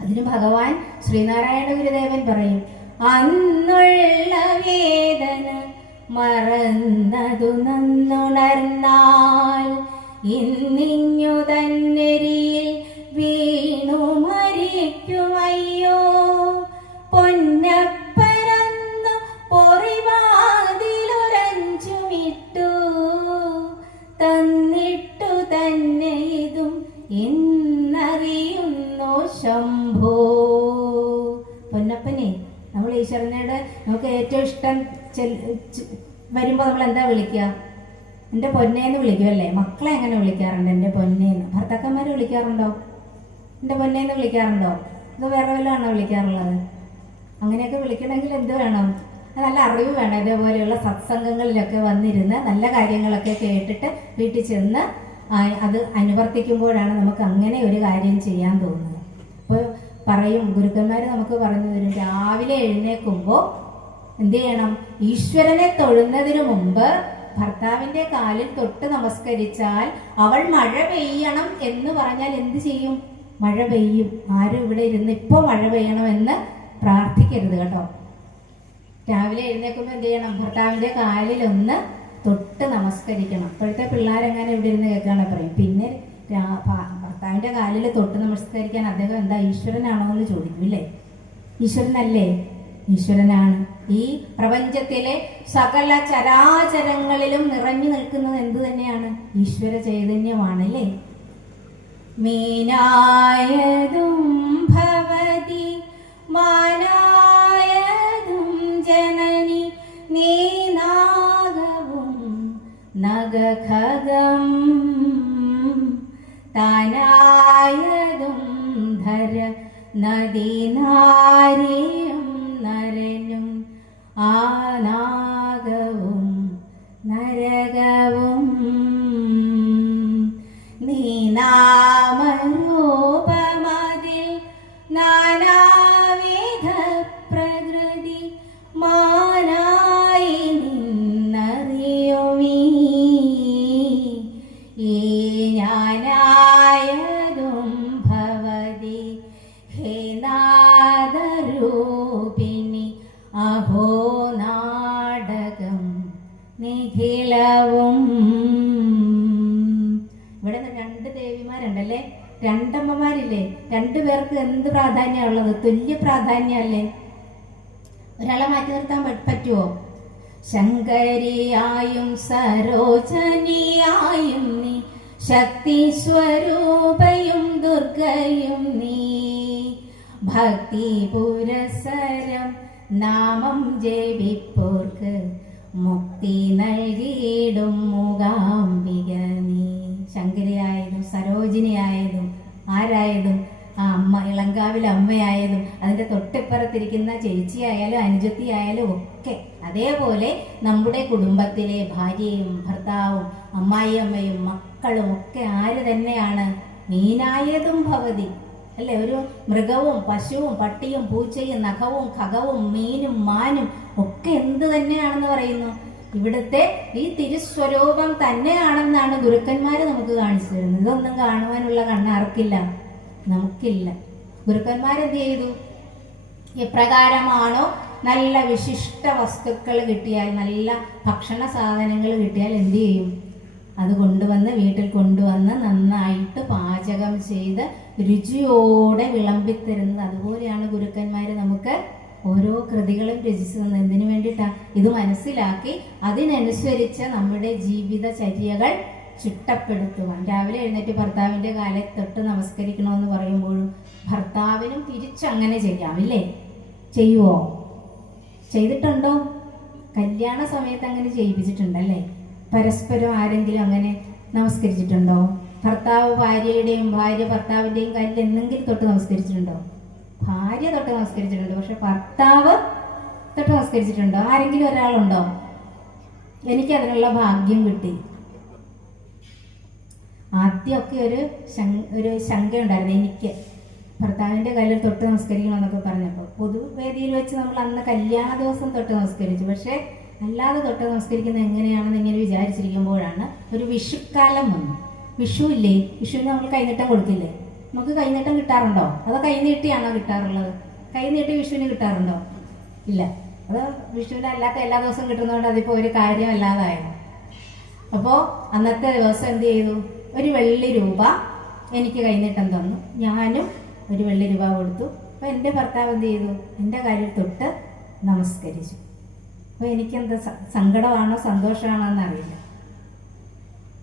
അതിന് ഭഗവാൻ ശ്രീനാരായണ ഗുരുദേവൻ പറയും, അന്നുള്ള വേദന മറന്നതു നന്നുണർന്നാൽ ഇന്നിഞ്ഞു തന്നെരിയിൽ വീണു മരിക്കുമയ്യോ. പൊന്നപ്പരന്നു പൊറിവാതിലൊരഞ്ചുമിട്ടു തന്നിട്ടു തന്നെ ഇതും എന്നറിയുന്നു ശംഭോ. പൊന്നപ്പനെ, നമ്മൾ ഈശ്വരനോട് നമുക്ക് ഏറ്റവും ഇഷ്ടം വരുമ്പോൾ നമ്മൾ എന്താ വിളിക്കുക? എൻ്റെ പൊന്നേന്ന് വിളിക്കും, അല്ലേ? മക്കളെ എങ്ങനെ വിളിക്കാറുണ്ട്? എൻ്റെ പൊന്നേന്ന്. ഭർത്താക്കന്മാരെ വിളിക്കാറുണ്ടോ? എൻ്റെ പൊന്നേന്ന് വിളിക്കാറുണ്ടോ? ഇത് വേറെ വല്ലതാണോ വിളിക്കാറുള്ളത്? അങ്ങനെയൊക്കെ വിളിക്കണമെങ്കിൽ എന്ത് വേണം? നല്ല അറിവ് വേണം. ഇതേപോലെയുള്ള സത്സംഗങ്ങളിലൊക്കെ വന്നിരുന്ന് നല്ല കാര്യങ്ങളൊക്കെ കേട്ടിട്ട് വീട്ടിൽ ചെന്ന് അത് അനുവർത്തിക്കുമ്പോഴാണ് നമുക്ക് അങ്ങനെ ഒരു കാര്യം ചെയ്യാൻ തോന്നുന്നത്. അപ്പോൾ പറയും, ഗുരുക്കന്മാർ നമുക്ക് പറഞ്ഞു തരും, രാവിലെ എഴുന്നേൽക്കുമ്പോൾ എന്ത് ചെയ്യണം? ഈശ്വരനെ തൊഴുന്നതിന് മുമ്പ് ഭർത്താവിന്റെ കാലിൽ തൊട്ട് നമസ്കരിച്ചാൽ അവൾ മഴ പെയ്യണം എന്ന് പറഞ്ഞാൽ എന്ത് ചെയ്യും? മഴ പെയ്യും. ആരും ഇവിടെ ഇരുന്ന് ഇപ്പോൾ മഴ പെയ്യണമെന്ന് പ്രാർത്ഥിക്കരുത് കേട്ടോ. രാവിലെ എഴുന്നേൽക്കുമ്പോൾ എന്ത് ചെയ്യണം? ഭർത്താവിൻ്റെ കാലിലൊന്ന് തൊട്ട് നമസ്കരിക്കണം. ഇപ്പോഴത്തെ പിള്ളേരെങ്ങനെ ഇവിടെ ഇരുന്ന് കേൾക്കാണ് പറയും. പിന്നെ ഭർത്താവിൻ്റെ കാലിൽ തൊട്ട് നമസ്കരിക്കാൻ അദ്ദേഹം എന്താ ഈശ്വരനാണോ എന്ന് ചോദിക്കും. ഇല്ലേ? ഈശ്വരനല്ലേ? ഈശ്വരനാണ്. ഈ പ്രപഞ്ചത്തിലെ സകല ചരാചരങ്ങളിലും നിറഞ്ഞു നിൽക്കുന്നത് എന്ത് തന്നെയാണ്? ഈശ്വര ചൈതന്യമാണല്ലേ. മീനായതും ഭവതി മാനായതും ജനനി നീനാഗവും നഗഖഗം താനായതും ധര നദീനാരിയും നരനും ആനാഗവും നരകവും നീനാമരൂപമതിൽ നാനാവിധ പ്രകൃതി മാനായി നിന്നറിയുമീ ഈ ഞാനായതും ഭവതി ഹേ നാദരൂപിണി അഹോ നാടകം നിഖിലവും. ഇവിടെ രണ്ട് ദേവിമാരുണ്ടല്ലേ, രണ്ടമ്മമാരില്ലേ? രണ്ടുപേർക്ക് എന്ത് പ്രാധാന്യമുള്ളത്? തുല്യ പ്രാധാന്യമല്ലേ? ഒരാളെ മാറ്റി നിർത്താൻ പറ്റുമോ? ശങ്കരിയായും സരോജനിയായും നീ, ശക്തി സ്വരൂപയും ദുർഗയും നീ, ഭക്തി പുരസരം നാമം ജപിപ്പോർക്ക് മുക്തി നൽകിയിടും മൂകാംബിക നീ. ശങ്കരിയായതും സരോജിനിയായതും ആരായതും ആ അമ്മ, ഇളങ്കാവിലെ അമ്മയായതും അതിൻ്റെ തൊട്ടിപ്പുറത്തിരിക്കുന്ന ചേച്ചിയായാലും അനുജത്തിയായാലും ഒക്കെ, അതേപോലെ നമ്മുടെ കുടുംബത്തിലെ ഭാര്യയും ഭർത്താവും അമ്മായിയമ്മയും മക്കളും ഒക്കെ ആര് തന്നെയാണ്? മീനായതും ഭവതി അല്ലേ? ഒരു മൃഗവും പശുവും പട്ടിയും പൂച്ചയും നഖവും ഖഗവും മീനും മാനും ഒക്കെ എന്ത് തന്നെയാണെന്ന് പറയുന്നു? ഇവിടുത്തെ ഈ തിരുസ്വരൂപം തന്നെയാണെന്നാണ് ഗുരുക്കന്മാര് നമുക്ക് കാണിച്ചു തരുന്നത്. ഇതൊന്നും കാണുവാനുള്ള കണ്ണാർക്കില്ല, നമുക്കില്ല. ഗുരുക്കന്മാരെന്ത് ചെയ്തു? എപ്രകാരമാണോ നല്ല വിശിഷ്ട വസ്തുക്കൾ കിട്ടിയാൽ, നല്ല ഭക്ഷണ സാധനങ്ങൾ കിട്ടിയാൽ എന്ത് ചെയ്യും? അത് കൊണ്ടുവന്ന് വീട്ടിൽ കൊണ്ടുവന്ന് നന്നായിട്ട് പാചകം ചെയ്ത് രുചിയോടെ വിളമ്പിത്തരുന്നത്. അതുപോലെയാണ് ഗുരുക്കന്മാർ നമുക്ക് ഓരോ കൃതികളും രചിച്ചു തന്നത്. എന്തിനു വേണ്ടിയിട്ടാ? ഇത് മനസ്സിലാക്കി അതിനനുസരിച്ച് നമ്മുടെ ജീവിതചര്യകൾ ചിട്ടപ്പെടുത്തുവാൻ. രാവിലെ എഴുന്നേറ്റ് ഭർത്താവിൻ്റെ കാലിൽ തൊട്ട് നമസ്കരിക്കണമെന്ന് പറയുമ്പോഴും ഭർത്താവിനും തിരിച്ചങ്ങനെ ചെയ്യാമില്ലേ? ചെയ്യുവോ? ചെയ്തിട്ടുണ്ടോ? കല്യാണ സമയത്ത് അങ്ങനെ ചെയ്യിപ്പിച്ചിട്ടുണ്ടല്ലേ? പരസ്പരം ആരെങ്കിലും അങ്ങനെ നമസ്കരിച്ചിട്ടുണ്ടോ? ഭർത്താവ് ഭാര്യയുടെയും ഭാര്യ ഭർത്താവിൻ്റെയും കാലിൽ എന്തെങ്കിലും തൊട്ട് നമസ്കരിച്ചിട്ടുണ്ടോ? ഭാര്യ തൊട്ട് നമസ്കരിച്ചിട്ടുണ്ട്, പക്ഷെ ഭർത്താവ് തൊട്ട് നമസ്കരിച്ചിട്ടുണ്ടോ? ആരെങ്കിലും ഒരാളുണ്ടോ? എനിക്കതിനുള്ള ഭാഗ്യം കിട്ടി. ആദ്യമൊക്കെ ഒരു ശങ്ക ഉണ്ടായിരുന്നു എനിക്ക്, ഭർത്താവിൻ്റെ കയ്യിൽ തൊട്ട് നമസ്കരിക്കണമെന്നൊക്കെ പറഞ്ഞപ്പോൾ. പൊതുവേദിയിൽ വെച്ച് നമ്മൾ അന്ന് കല്യാണ ദിവസം തൊട്ട് നമസ്കരിച്ചു, പക്ഷെ അല്ലാതെ തൊട്ട് നമസ്കരിക്കുന്നത് എങ്ങനെയാണെന്ന് ഇങ്ങനെ വിചാരിച്ചിരിക്കുമ്പോഴാണ് ഒരു വിഷുക്കാലം വന്നു. വിഷു ഇല്ലേ? വിഷുവിന് നമ്മൾ കൈനീട്ടം കൊടുക്കില്ലേ? നമുക്ക് കൈനീട്ടം കിട്ടാറുണ്ടോ? അതോ കൈനീട്ടിയാണോ കിട്ടാറുള്ളത്? കൈനീട്ടി വിഷുവിന് കിട്ടാറുണ്ടോ? ഇല്ല. അത് വിഷുവിന് അല്ലാത്ത എല്ലാ ദിവസവും കിട്ടുന്നതുകൊണ്ട് അതിപ്പോൾ ഒരു കാര്യമല്ലാതായിരുന്നു. അപ്പോൾ അന്നത്തെ ദിവസം എന്ത് ചെയ്തു? ഒരു വെള്ളി രൂപ എനിക്ക് കൈനീട്ടം തന്നു, ഞാനും ഒരു വെള്ളി രൂപ കൊടുത്തു. അപ്പോൾ എൻ്റെ ഭർത്താവ് എന്ത് ചെയ്തു? എൻ്റെ കാലിൽ തൊട്ട് നമസ്കരിച്ചു. അപ്പോൾ എനിക്കെന്താ സങ്കടമാണോ സന്തോഷമാണോ എന്നറിയില്ല.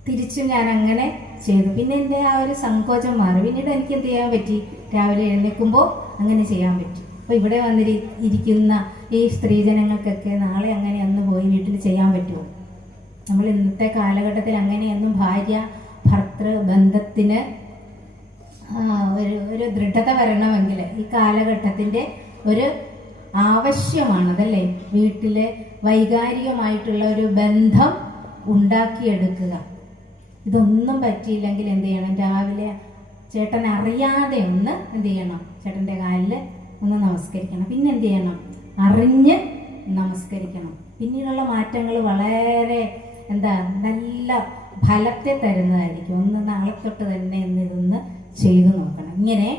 തിരിച്ചും ഞാൻ അങ്ങനെ ചെയ്തു. പിന്നെ എൻ്റെ ആ ഒരു സങ്കോചം മാറി. പിന്നീട് എനിക്ക് എന്ത് ചെയ്യാൻ പറ്റി? രാവിലെ എഴുന്നേൽക്കുമ്പോൾ അങ്ങനെ ചെയ്യാൻ പറ്റി. അപ്പോൾ ഇവിടെ ഇരിക്കുന്ന ഈ സ്ത്രീജനങ്ങൾക്കൊക്കെ നാളെ അങ്ങനെ അന്ന് പോയി വീട്ടിൽ ചെയ്യാൻ പറ്റുമോ? നമ്മൾ ഇന്നത്തെ കാലഘട്ടത്തിൽ അങ്ങനെയൊന്നും ഭാര്യ ഭർത്തൃ ബന്ധത്തിന് ഒരു ദൃഢത വരണമെങ്കിൽ ഈ കാലഘട്ടത്തിൻ്റെ ഒരു ആവശ്യമാണതല്ലേ? വീട്ടിലെ വൈകാരികമായിട്ടുള്ള ഒരു ബന്ധം ഉണ്ടാക്കിയെടുക്കുക. ഇതൊന്നും പറ്റിയില്ലെങ്കിൽ എന്ത് ചെയ്യണം? രാവിലെ ചേട്ടൻ അറിയാതെ ഒന്ന് എന്ത് ചെയ്യണം? ചേട്ടൻ്റെ കാലിൽ ഒന്ന് നമസ്കരിക്കണം. പിന്നെ എന്ത് ചെയ്യണം? അറിഞ്ഞ് നമസ്കരിക്കണം. പിന്നീടുള്ള മാറ്റങ്ങൾ വളരെ നല്ല ഫലത്തെ തരുന്നതായിരിക്കും. ഒന്ന് നാളെ തൊട്ട് തന്നെ ഇതൊന്ന് ചെയ്തു നോക്കണം. ഇങ്ങനെ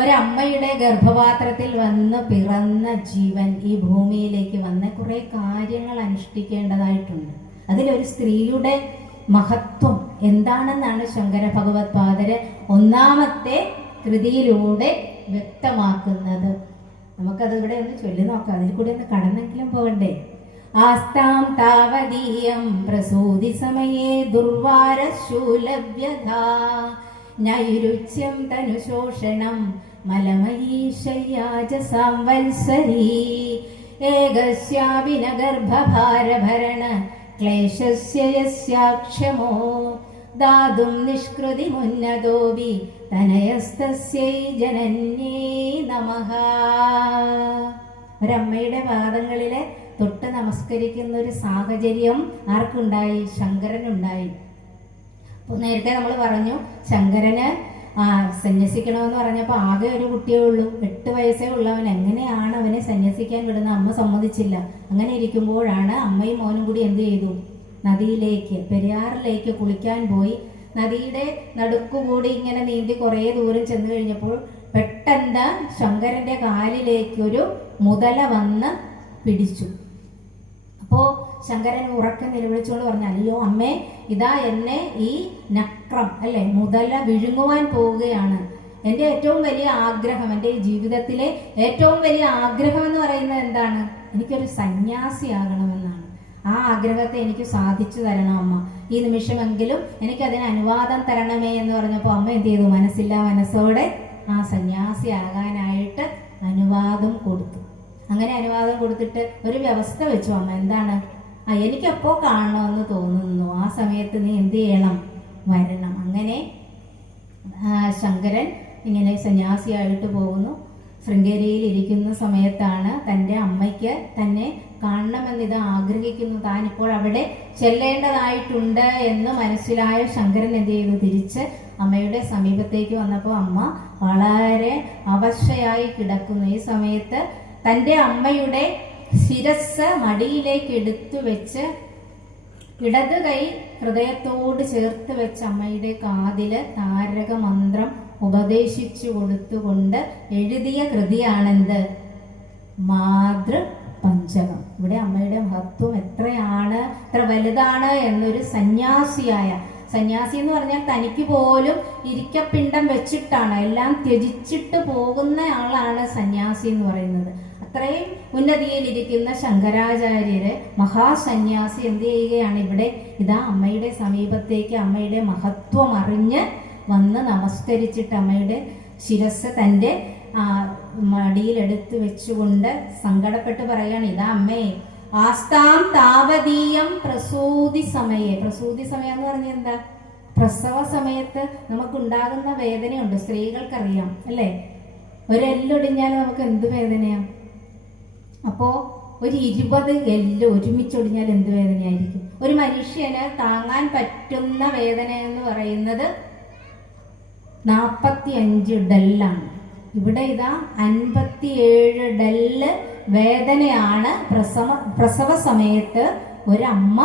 ഒരമ്മയുടെ ഗർഭപാത്രത്തിൽ വന്ന് പിറന്ന ജീവൻ ഈ ഭൂമിയിലേക്ക് വന്ന് കുറെ കാര്യങ്ങൾ അനുഷ്ഠിക്കേണ്ടതായിട്ടുണ്ട്. അതിലൊരു സ്ത്രീയുടെ മഹത്വം എന്താണെന്നാണ് ശങ്കര ഭഗവത്പാദര് ഒന്നാമത്തെ കൃതിയിലൂടെ വ്യക്തമാക്കുന്നത്. നമുക്കത് ഇവിടെ ഒന്ന് ചൊല്ലി നോക്കാം, അതിൽ കൂടി ഒന്ന് കടന്നെങ്കിലും പോകണ്ടേ. ആസ്താം താവദീയം പ്രസൂതി സമയേ ദുർവാരശൂലവ്യഥാ നൈരുച്യം തനുശോഷണം മലമയീശയ്യാജ സംവത്സരീ ഏകസ്യാവിന ഗർഭഭാരഭരണ ക്ലേശസ്യ യസ്യാക്ഷമോ ദാതും നിഷ്കൃതിമുന്നതോപി തനയസ്തസ്യൈ ജനന്യേ നമഃ. ഒരമ്മയുടെ പാദങ്ങളിലെ തൊട്ട് നമസ്കരിക്കുന്ന ഒരു സാഹചര്യം ആർക്കുണ്ടായി? ശങ്കരനുണ്ടായി. നേരത്തെ നമ്മൾ പറഞ്ഞു ശങ്കരന് സന്യസിക്കണമെന്ന് പറഞ്ഞപ്പോൾ ആകെ ഒരു കുട്ടിയേ ഉള്ളൂ, 8 വയസ്സേ ഉള്ളവൻ. എങ്ങനെയാണ് അവനെ സന്യസിക്കാൻ വിടുന്ന? അമ്മ സമ്മതിച്ചില്ല. അങ്ങനെ ഇരിക്കുമ്പോഴാണ് അമ്മയും മോനും കൂടി എന്ത് ചെയ്തു? നദിയിലേക്ക്, പെരിയാറിലേക്ക് കുളിക്കാൻ പോയി. നദിയുടെ നടുക്കുകൂടി ഇങ്ങനെ നീന്തി കുറേ ദൂരം ചെന്ന് കഴിഞ്ഞപ്പോൾ പെട്ടെന്ന് ശങ്കരന്റെ കാലിലേക്ക് ഒരു മുതല വന്ന് പിടിച്ചു. അപ്പോ ശങ്കരൻ ഉറക്കെ നിലവിളിച്ചുകൊണ്ട് പറഞ്ഞു, അയ്യോ അമ്മേ, ഇതാ എന്നെ ഈ നക്രം അല്ലെ മുതല വിഴുങ്ങുവാൻ പോവുകയാണ്. എൻ്റെ ഏറ്റവും വലിയ ആഗ്രഹം, എൻ്റെ ജീവിതത്തിലെ ഏറ്റവും വലിയ ആഗ്രഹം എന്ന് പറയുന്നത് എന്താണ്? എനിക്കൊരു സന്യാസിയാകണമെന്നാണ്. ആ ആഗ്രഹത്തെ എനിക്ക് സാധിച്ചു തരണം അമ്മ, ഈ നിമിഷമെങ്കിലും എനിക്കതിന് അനുവാദം തരണമേ എന്ന് പറഞ്ഞപ്പോൾ അമ്മ എന്ത് ചെയ്തു? മനസ്സില്ലാ മനസ്സോടെ ആ സന്യാസിയാകാനായിട്ട് അനുവാദം കൊടുത്തു. അങ്ങനെ അനുവാദം കൊടുത്തിട്ട് ഒരു വ്യവസ്ഥ വെച്ചു അമ്മ. എന്താണ്? എനിക്കെപ്പോ കാണണമെന്ന് തോന്നുന്നു ആ സമയത്ത് നീ എന്ത് ചെയ്യണം? വരണം. അങ്ങനെ ശങ്കരൻ ഇങ്ങനെ സന്യാസിയായിട്ട് പോകുന്നു. ശൃംഗേരിയിൽ ഇരിക്കുന്ന സമയത്താണ് തൻ്റെ അമ്മയ്ക്ക് തന്നെ കാണണമെന്നിത് ആഗ്രഹിക്കുന്നു. താനിപ്പോൾ അവിടെ ചെല്ലേണ്ടതായിട്ടുണ്ട് എന്ന് മനസ്സിലായ ശങ്കരൻ എന്ത് ചെയ്തു? തിരിച്ച് അമ്മയുടെ സമീപത്തേക്ക് വന്നപ്പോൾ അമ്മ വളരെ അവശയായി കിടക്കുന്നു. ഈ സമയത്ത് തൻ്റെ അമ്മയുടെ ശിരസ് മടിയിലേക്ക് എടുത്തു വെച്ച് ഇടത് കൈ ഹൃദയത്തോട് ചേർത്ത് വെച്ച് അമ്മയുടെ കാതില് താരക മന്ത്രം ഉപദേശിച്ചു കൊടുത്തുകൊണ്ട് എഴുതിയ കൃതിയാണെന്ത്? മാതൃ പഞ്ചകം. ഇവിടെ അമ്മയുടെ മഹത്വം എത്രയാണ്, എത്ര വലുതാണ് എന്നൊരു സന്യാസി എന്ന് പറഞ്ഞാൽ തനിക്ക് പോലും ഇരിക്കപ്പിണ്ടം വെച്ചിട്ടാണ് എല്ലാം ത്യജിച്ചിട്ട് പോകുന്ന ആളാണ് സന്യാസി എന്ന് പറയുന്നത്. അത്രയും ഉന്നതിയിലിരിക്കുന്ന ശങ്കരാചാര്യര് മഹാസന്യാസി എന്ത് ചെയ്യുകയാണ്? ഇവിടെ ഇതാ അമ്മയുടെ സമീപത്തേക്ക് അമ്മയുടെ മഹത്വം അറിഞ്ഞ് വന്ന് നമസ്കരിച്ചിട്ട് അമ്മയുടെ ശിരസ് തൻ്റെ മടിയിലെടുത്ത് വെച്ചുകൊണ്ട് സങ്കടപ്പെട്ട് പറയാണ്, ഇതാ അമ്മേ, ആസ്താം താവതീയം പ്രസൂതി സമയേ. പ്രസൂതി സമയം എന്ന് പറഞ്ഞാൽ എന്താ? പ്രസവ സമയത്ത് നമുക്കുണ്ടാകുന്ന വേദനയുണ്ട്, സ്ത്രീകൾക്കറിയാം അല്ലേ? ഒരെല്ലൊടിഞ്ഞാൽ നമുക്ക് എന്ത് വേദനയാ? അപ്പോ ഒരു 20 എല്ല് ഒരുമിച്ചൊടിഞ്ഞാൽ എന്ത് വേദനയായിരിക്കും? ഒരു മനുഷ്യന് താങ്ങാൻ പറ്റുന്ന വേദന എന്ന് പറയുന്നത് 45 ഡെല്ലാണ്. ഇവിടെ ഇതാ 57 ഡെല്ല് വേദനയാണ് പ്രസവ സമയത്ത് ഒരമ്മ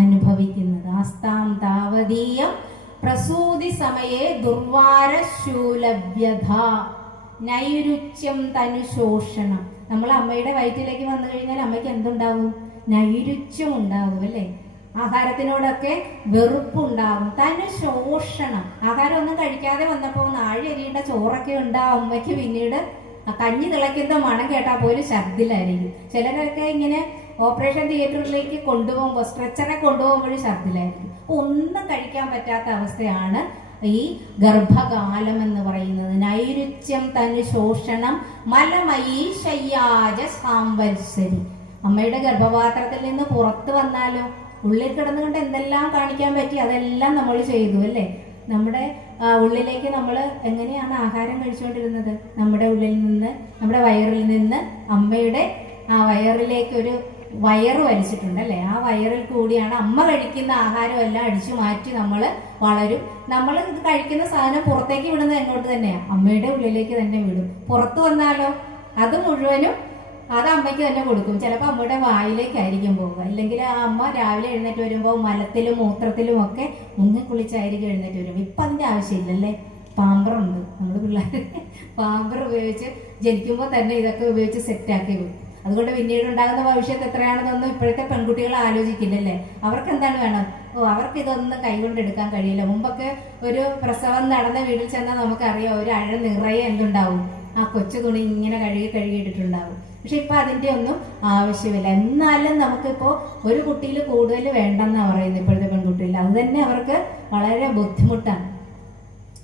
അനുഭവിക്കുന്നത്. ആസ്താം താവതീയം പ്രസൂതി സമയേ ദുർവാരശൂലവ്യഥ നൈരുച്യം തനുശോഷണം. നമ്മൾ അമ്മയുടെ വയറ്റിലേക്ക് വന്നു കഴിഞ്ഞാൽ അമ്മയ്ക്ക് എന്തുണ്ടാവും? നൈരുച്യം ഉണ്ടാവും അല്ലേ? ആഹാരത്തിനോടൊക്കെ വെറുപ്പുണ്ടാകും. തനുശോഷണം, ആഹാരം ഒന്നും കഴിക്കാതെ വന്നപ്പോൾ നാഴിയരിയുടെ ചോറൊക്കെ ഉണ്ടാവും അമ്മയ്ക്ക്. പിന്നീട് കഞ്ഞി തിളയ്ക്കുന്ന മണം കേട്ടാൽ പോലും ഛർദിലായിരിക്കും. ചിലരൊക്കെ ഇങ്ങനെ ഓപ്പറേഷൻ തിയേറ്ററിലേക്ക് കൊണ്ടുപോകുമ്പോൾ, സ്ട്രെച്ചറെ കൊണ്ടുപോകുമ്പോഴും ഛർദിലായിരിക്കും. ഒന്നും കഴിക്കാൻ പറ്റാത്ത അവസ്ഥയാണ് ഈ ഗർഭകാലം എന്ന് പറയുന്നത്. നൈരുച്യം തനുശോഷണം മലമയീശയ്യാജ സാംവത്സരി. അമ്മയുടെ ഗർഭപാത്രത്തിൽ നിന്ന് പുറത്ത് വന്നാലോ ഉള്ളിൽ കിടന്നുകൊണ്ട് എന്തെല്ലാം കാണിക്കാൻ പറ്റി അതെല്ലാം നമ്മൾ ചെയ്തു അല്ലേ? നമ്മുടെ ഉള്ളിലേക്ക് നമ്മൾ എങ്ങനെയാണ് ആഹാരം കഴിച്ചുകൊണ്ടിരുന്നത്? നമ്മുടെ ഉള്ളിൽ നിന്ന്, നമ്മുടെ വയറിൽ നിന്ന് അമ്മയുടെ വയറിലേക്ക് ഒരു വയറ് വലിച്ചിട്ടുണ്ട് അല്ലേ? ആ വയറിൽ കൂടിയാണ് അമ്മ കഴിക്കുന്ന ആഹാരമെല്ലാം അടിച്ചു മാറ്റി നമ്മൾ വളരും. നമ്മൾ ഇത് കഴിക്കുന്ന സാധനം പുറത്തേക്ക് വിടുന്നത് എങ്ങോട്ട് തന്നെയാണ്? അമ്മയുടെ ഉള്ളിലേക്ക് തന്നെ വിടും. പുറത്തു വന്നാലോ അത് മുഴുവനും അത് അമ്മയ്ക്ക് തന്നെ കൊടുക്കും. ചിലപ്പോൾ അമ്മയുടെ വായിലേക്കായിരിക്കും പോവുക. അല്ലെങ്കിൽ ആ അമ്മ രാവിലെ എഴുന്നേറ്റ് വരുമ്പോൾ മലത്തിലും മൂത്രത്തിലും ഒക്കെ മുങ്ങി കുളിച്ചായിരിക്കും എഴുന്നേറ്റ് വരും. ഇപ്പം അതിൻ്റെ ആവശ്യമില്ലല്ലേ? പാമ്പറുണ്ട്. നമ്മൾ പിള്ളേർ പാമ്പർ ഉപയോഗിച്ച് ജനിക്കുമ്പോൾ തന്നെ ഇതൊക്കെ ഉപയോഗിച്ച് സെറ്റാക്കി വെക്കും. അതുകൊണ്ട് പിന്നീട് ഉണ്ടാകുന്ന ഭവിഷ്യത്ത് എത്രയാണെന്നൊന്നും ഇപ്പോഴത്തെ പെൺകുട്ടികൾ ആലോചിക്കില്ലല്ലേ. അവർക്ക് എന്താണ് വേണം? അവർക്ക് ഇതൊന്നും കൈകൊണ്ട് എടുക്കാൻ കഴിയില്ല. മുമ്പൊക്കെ ഒരു പ്രസവം നടന്ന വീട്ടിൽ ചെന്നാൽ നമുക്കറിയാം, ഒരു അഴ നിറയെ എന്തുണ്ടാവും, ആ കൊച്ചു തുണി ഇങ്ങനെ കഴുകിയിട്ടിട്ടുണ്ടാവും. പക്ഷെ ഇപ്പൊ അതിന്റെ ഒന്നും ആവശ്യമില്ല. എന്നാലും നമുക്കിപ്പോ ഒരു കുട്ടിയിൽ കൂടുതൽ വേണ്ടെന്നാ പറയുന്നത് ഇപ്പോഴത്തെ പെൺകുട്ടിയിൽ. അത് തന്നെ അവർക്ക് വളരെ ബുദ്ധിമുട്ടാണ്.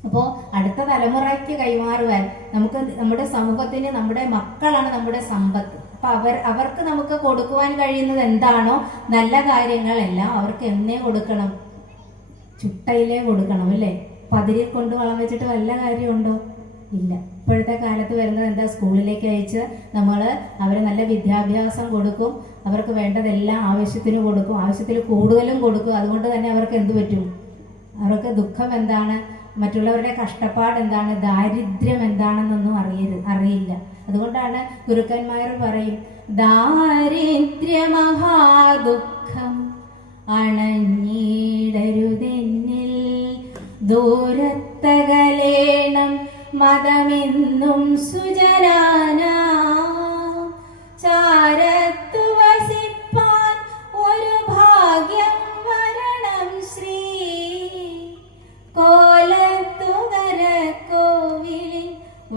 അപ്പോൾ അടുത്ത തലമുറയ്ക്ക് കൈമാറുവാൻ നമുക്ക് നമ്മുടെ സമൂഹത്തിന് നമ്മുടെ മക്കളാണ് നമ്മുടെ സമ്പത്ത്. അപ്പൊ അവർക്ക് നമുക്ക് കൊടുക്കുവാൻ കഴിയുന്നത് എന്താണോ നല്ല കാര്യങ്ങളെല്ലാം അവർക്ക് എന്നേ കൊടുക്കണം, ചുട്ടയിലേ കൊടുക്കണം അല്ലേ. പതിരെ കൊണ്ട് വളം വെച്ചിട്ട് വല്ല കാര്യമുണ്ടോ? ഇല്ല. ഇപ്പോഴത്തെ കാലത്ത് വരുന്നത് എന്താ, സ്കൂളിലേക്ക് അയച്ച് നമ്മൾ അവരെ നല്ല വിദ്യാഭ്യാസം കൊടുക്കും, അവർക്ക് വേണ്ടതെല്ലാം ആവശ്യത്തിന് കൊടുക്കും, ആവശ്യത്തിൽ കൂടുതലും കൊടുക്കും. അതുകൊണ്ട് തന്നെ അവർക്ക് എന്ത് പറ്റും? അവർക്ക് ദുഃഖം എന്താണ്, മറ്റുള്ളവരുടെ കഷ്ടപ്പാട് എന്താണ്, ദാരിദ്ര്യം എന്താണെന്നൊന്നും അറിയില്ല. അതുകൊണ്ടാണ് ഗുരുക്കന്മാർ പറയും, ദാരിദ്ര്യമഹാദുഃഖം അണഞ്ഞിടരുതെന്നിൽ ദൂരത്തകലേണം മതമെന്നും സുജനാന ചാരത്തു വസിപ്പാൻ ഒരു ഭാഗ്യം വരണം ശ്രീ കോലത്തുകര കോവിലിൽ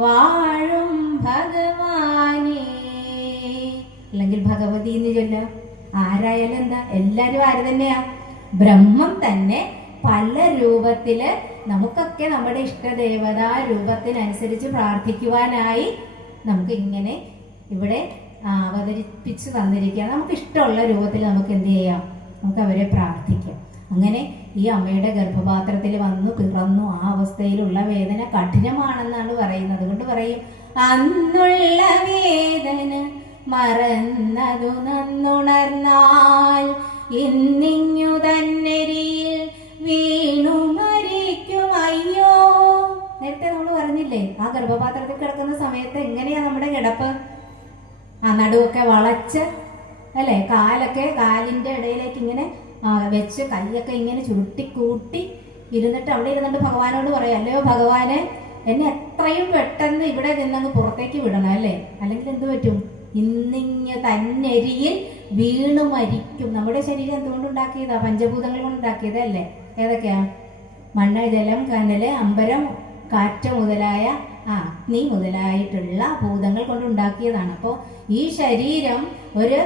വാഴും ഭഗവാനേ. അല്ലെങ്കിൽ ഭഗവതി എന്ന് ചൊല്ലാം. ആരായാലും എന്താ, എല്ലാരും ആര് തന്നെയാ? ബ്രഹ്മം തന്നെ പല രൂപത്തില് നമുക്കൊക്കെ നമ്മുടെ ഇഷ്ടദേവതാ രൂപത്തിനനുസരിച്ച് പ്രാർത്ഥിക്കുവാനായി നമുക്ക് ഇങ്ങനെ ഇവിടെ അവതരിപ്പിച്ച് തന്നിരിക്കുക. നമുക്ക് ഇഷ്ടമുള്ള രൂപത്തിൽ നമുക്ക് എന്ത് ചെയ്യാം? നമുക്ക് അവരെ പ്രാർത്ഥിക്കാം. അങ്ങനെ ഈ അമ്മയുടെ ഗർഭപാത്രത്തിൽ വന്നു പിറന്നു. ആ അവസ്ഥയിലുള്ള വേദന കഠിനമാണെന്നാണ് പറയുന്നത്. അതുകൊണ്ട് പറയും, അന്നുള്ള വേദന മറന്നതു നന്നുണർന്നാൽ ഇന്നിങ്ങു തന്നെരിയിൽ വീണു മരിക്കും അയ്യോ. നേരത്തെ നമ്മൾ പറഞ്ഞില്ലേ, ആ ഗർഭപാത്രത്തിൽ കിടക്കുന്ന സമയത്ത് എങ്ങനെയാ നമ്മുടെ കിടപ്പ്? ആ നടുവൊക്കെ വളച്ച് അല്ലെ, കാലിന്റെ ഇടയിലേക്ക് ഇങ്ങനെ വെച്ച് കൈയൊക്കെ ഇങ്ങനെ ചുരുട്ടിക്കൂട്ടി ഇരുന്നിട്ട് അവിടെ ഇരുന്നിട്ട് ഭഗവാനോട് പറയാം, അല്ലയോ ഭഗവാനെ, എന്നെ എത്രയും പെട്ടെന്ന് ഇവിടെ നിന്നങ്ങ് പുറത്തേക്ക് വിടണം അല്ലേ, അല്ലെങ്കിൽ എന്ത് പറ്റും? ഇന്നിങ്ങ് തന്നെരിയിൽ വീണു മരിക്കും. നമ്മുടെ ശരീരം എന്തുകൊണ്ടുണ്ടാക്കിയതാ? പഞ്ചഭൂതങ്ങൾ കൊണ്ടുണ്ടാക്കിയതല്ലേ. ഏതൊക്കെയാ? മണ്ണ്, ജലം, കനല്, അമ്പരം, കാറ്റ് മുതലായ അഗ്നി മുതലായിട്ടുള്ള ഭൂതങ്ങൾ കൊണ്ടുണ്ടാക്കിയതാണ്. അപ്പോൾ ഈ ശരീരം ഒരു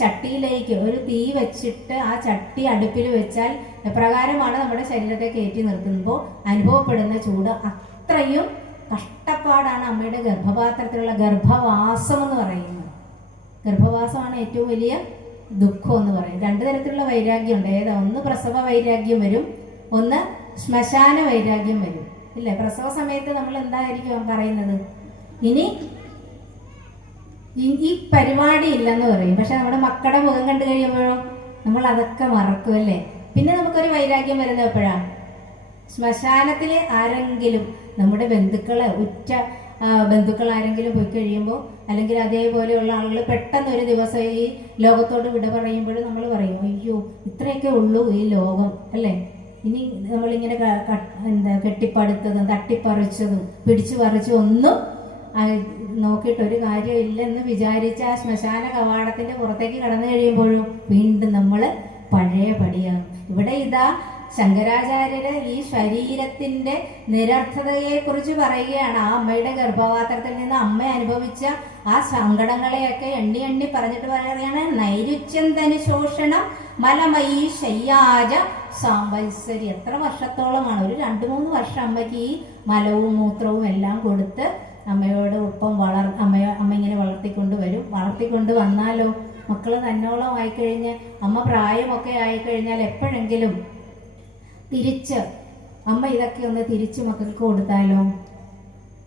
ചട്ടിയിലേക്ക് ഒരു തീ വെച്ചിട്ട് ആ ചട്ടി അടുപ്പിൽ വെച്ചാൽ എപ്രകാരമാണ് നമ്മുടെ ശരീരത്തെ കയറ്റി നിർത്തുമ്പോൾ അനുഭവപ്പെടുന്ന ചൂട്, അത്രയും കഷ്ടപ്പാടാണ് അമ്മയുടെ ഗർഭപാത്രത്തിലുള്ള ഗർഭവാസം എന്ന് പറയുന്നത്. ഗർഭവാസമാണ് ഏറ്റവും വലിയ ദുഃഖം എന്ന് പറയും. രണ്ടു തരത്തിലുള്ള വൈരാഗ്യം ഉണ്ട്. ഏതാ? ഒന്ന് പ്രസവ വൈരാഗ്യം വരും, ഒന്ന് ശ്മശാന വൈരാഗ്യം വരും. ഇല്ലേ? പ്രസവ സമയത്ത് നമ്മൾ എന്തായിരിക്കും പറയുന്നത്? ഇനി ഈ പരിപാടി ഇല്ലെന്ന് പറയും. പക്ഷെ നമ്മുടെ മക്കളുടെ മുഖം കണ്ടു കഴിയുമ്പോഴോ നമ്മൾ അതൊക്കെ മറക്കും അല്ലേ. പിന്നെ നമുക്കൊരു വൈരാഗ്യം വരുന്നത് എപ്പോഴാണ്? ശ്മശാനത്തിൽ ആരെങ്കിലും നമ്മുടെ ബന്ധുക്കളെ ഉറ്റ ബന്ധുക്കൾ ആരെങ്കിലും പോയി കഴിയുമ്പോൾ, അല്ലെങ്കിൽ അതേപോലെയുള്ള ആളുകൾ പെട്ടെന്ന് ഒരു ദിവസം ഈ ലോകത്തോട് വിട പറയുമ്പോൾ നമ്മൾ പറയും, അയ്യോ ഇത്രയൊക്കെ ഉള്ളൂ ഈ ലോകം അല്ലേ, ഇനി നമ്മളിങ്ങനെ കെട്ടിപ്പടുത്തതും തട്ടിപ്പറിച്ചതും പിടിച്ചു പറിച്ചും ഒന്നും നോക്കിയിട്ട് ഒരു കാര്യമില്ലെന്ന് വിചാരിച്ച ആ ശ്മശാന കവാടത്തിന്റെ പുറത്തേക്ക് കടന്നു കഴിയുമ്പോഴും വീണ്ടും നമ്മൾ പഴയ പടിയാകും. ഇവിടെ ഇതാ ശങ്കരാചാര്യര് ഈ ശരീരത്തിന്റെ നിരർത്ഥതയെ കുറിച്ച് പറയുകയാണ്. ആ അമ്മയുടെ ഗർഭപാത്രത്തിൽ നിന്ന് അമ്മ അനുഭവിച്ച ആ സങ്കടങ്ങളെയൊക്കെ എണ്ണി എണ്ണി പറഞ്ഞിട്ട് പറയുകയാണ്, നൈരുച്യം തനു ശോഷണം മലമയീ ശയ്യാജ സാംവത്സരി. എത്ര വർഷത്തോളമാണ്? ഒരു 2-3 വർഷം അമ്മയ്ക്ക് ഈ മലവും മൂത്രവും എല്ലാം കൊടുത്ത് അമ്മയോട് ഒപ്പം അമ്മ ഇങ്ങനെ വളർത്തിക്കൊണ്ട് വരും. വളർത്തിക്കൊണ്ട് വന്നാലോ മക്കള് തന്നോളം ആയിക്കഴിഞ്ഞ് അമ്മ പ്രായമൊക്കെ ആയിക്കഴിഞ്ഞാൽ എപ്പോഴെങ്കിലും തിരിച്ച് അമ്മ ഇതൊക്കെ ഒന്ന് തിരിച്ച് മക്കൾക്ക് കൊടുത്താലോ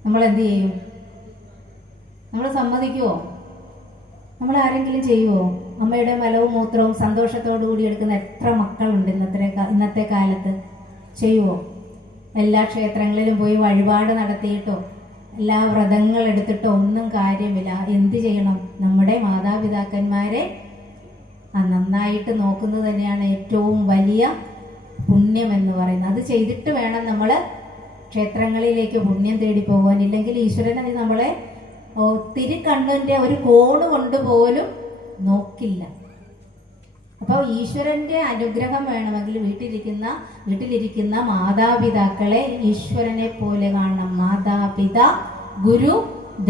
നമ്മൾ എന്ത് ചെയ്യും? നമ്മൾ സമ്മതിക്കുവോ? നമ്മൾ ആരെങ്കിലും ചെയ്യുവോ? അമ്മയുടെ മലവും മൂത്രവും സന്തോഷത്തോടു കൂടി എടുക്കുന്ന എത്ര മക്കളുണ്ട് ഇന്നത്തെ കാലത്ത്? ചെയ്യുവോ? എല്ലാ ക്ഷേത്രങ്ങളിലും പോയി വഴിപാട് നടത്തിയിട്ടോ എല്ലാ വ്രതങ്ങൾ എടുത്തിട്ടോ ഒന്നും കാര്യമില്ല. എന്ത് ചെയ്യണം? നമ്മുടെ മാതാപിതാക്കന്മാരെ നന്നായിട്ട് നോക്കുന്നത് തന്നെയാണ് ഏറ്റവും വലിയ പുണ്യം എന്ന് പറയുന്നത്. അത് ചെയ്തിട്ട് വേണം നമ്മൾ ക്ഷേത്രങ്ങളിലേക്ക് പുണ്യം തേടി പോകാൻ. ഇല്ലെങ്കിൽ ഈശ്വരൻ അത് നമ്മളെ ഒത്തിരി കണ്ണിൻ്റെ ഒരു കോണ് കൊണ്ടുപോലും നോക്കില്ല. അപ്പോൾ ഈശ്വരന്റെ അനുഗ്രഹം വേണമെങ്കിൽ വീട്ടിലിരിക്കുന്ന മാതാപിതാക്കളെ ഈശ്വരനെ പോലെ കാണണം. മാതാപിതാ ഗുരു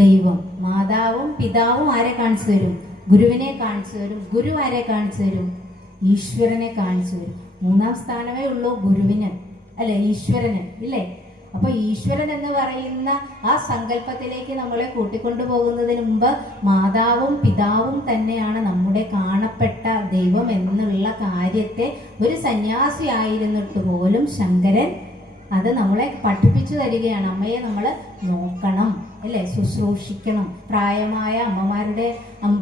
ദൈവം. മാതാവും പിതാവും ആരെ കാണിച്ചു തരും? ഗുരുവിനെ കാണിച്ചു തരും. ഗുരു ആരെ കാണിച്ചു തരും? ഈശ്വരനെ കാണിച്ചു തരും. മൂന്നാം സ്ഥാനമേ ഉള്ളൂ ഗുരുവിന്, അല്ലെ? ഈശ്വരന്, ഇല്ലേ? അപ്പൊ ഈശ്വരൻ എന്ന് പറയുന്ന ആ സങ്കല്പത്തിലേക്ക് നമ്മളെ കൂട്ടിക്കൊണ്ടു പോകുന്നതിന് മുമ്പ് മാതാവും പിതാവും തന്നെയാണ് നമ്മുടെ കാണപ്പെട്ട ദൈവം എന്നുള്ള കാര്യത്തെ ഒരു സന്യാസി ആയിരുന്നിട്ട് പോലും ശങ്കരൻ അത് നമ്മളെ പഠിപ്പിച്ചു തരികയാണ്. അമ്മയെ നമ്മൾ നോക്കണം, അല്ലേ? ശുശ്രൂഷിക്കണം. പ്രായമായ അമ്മമാരുടെ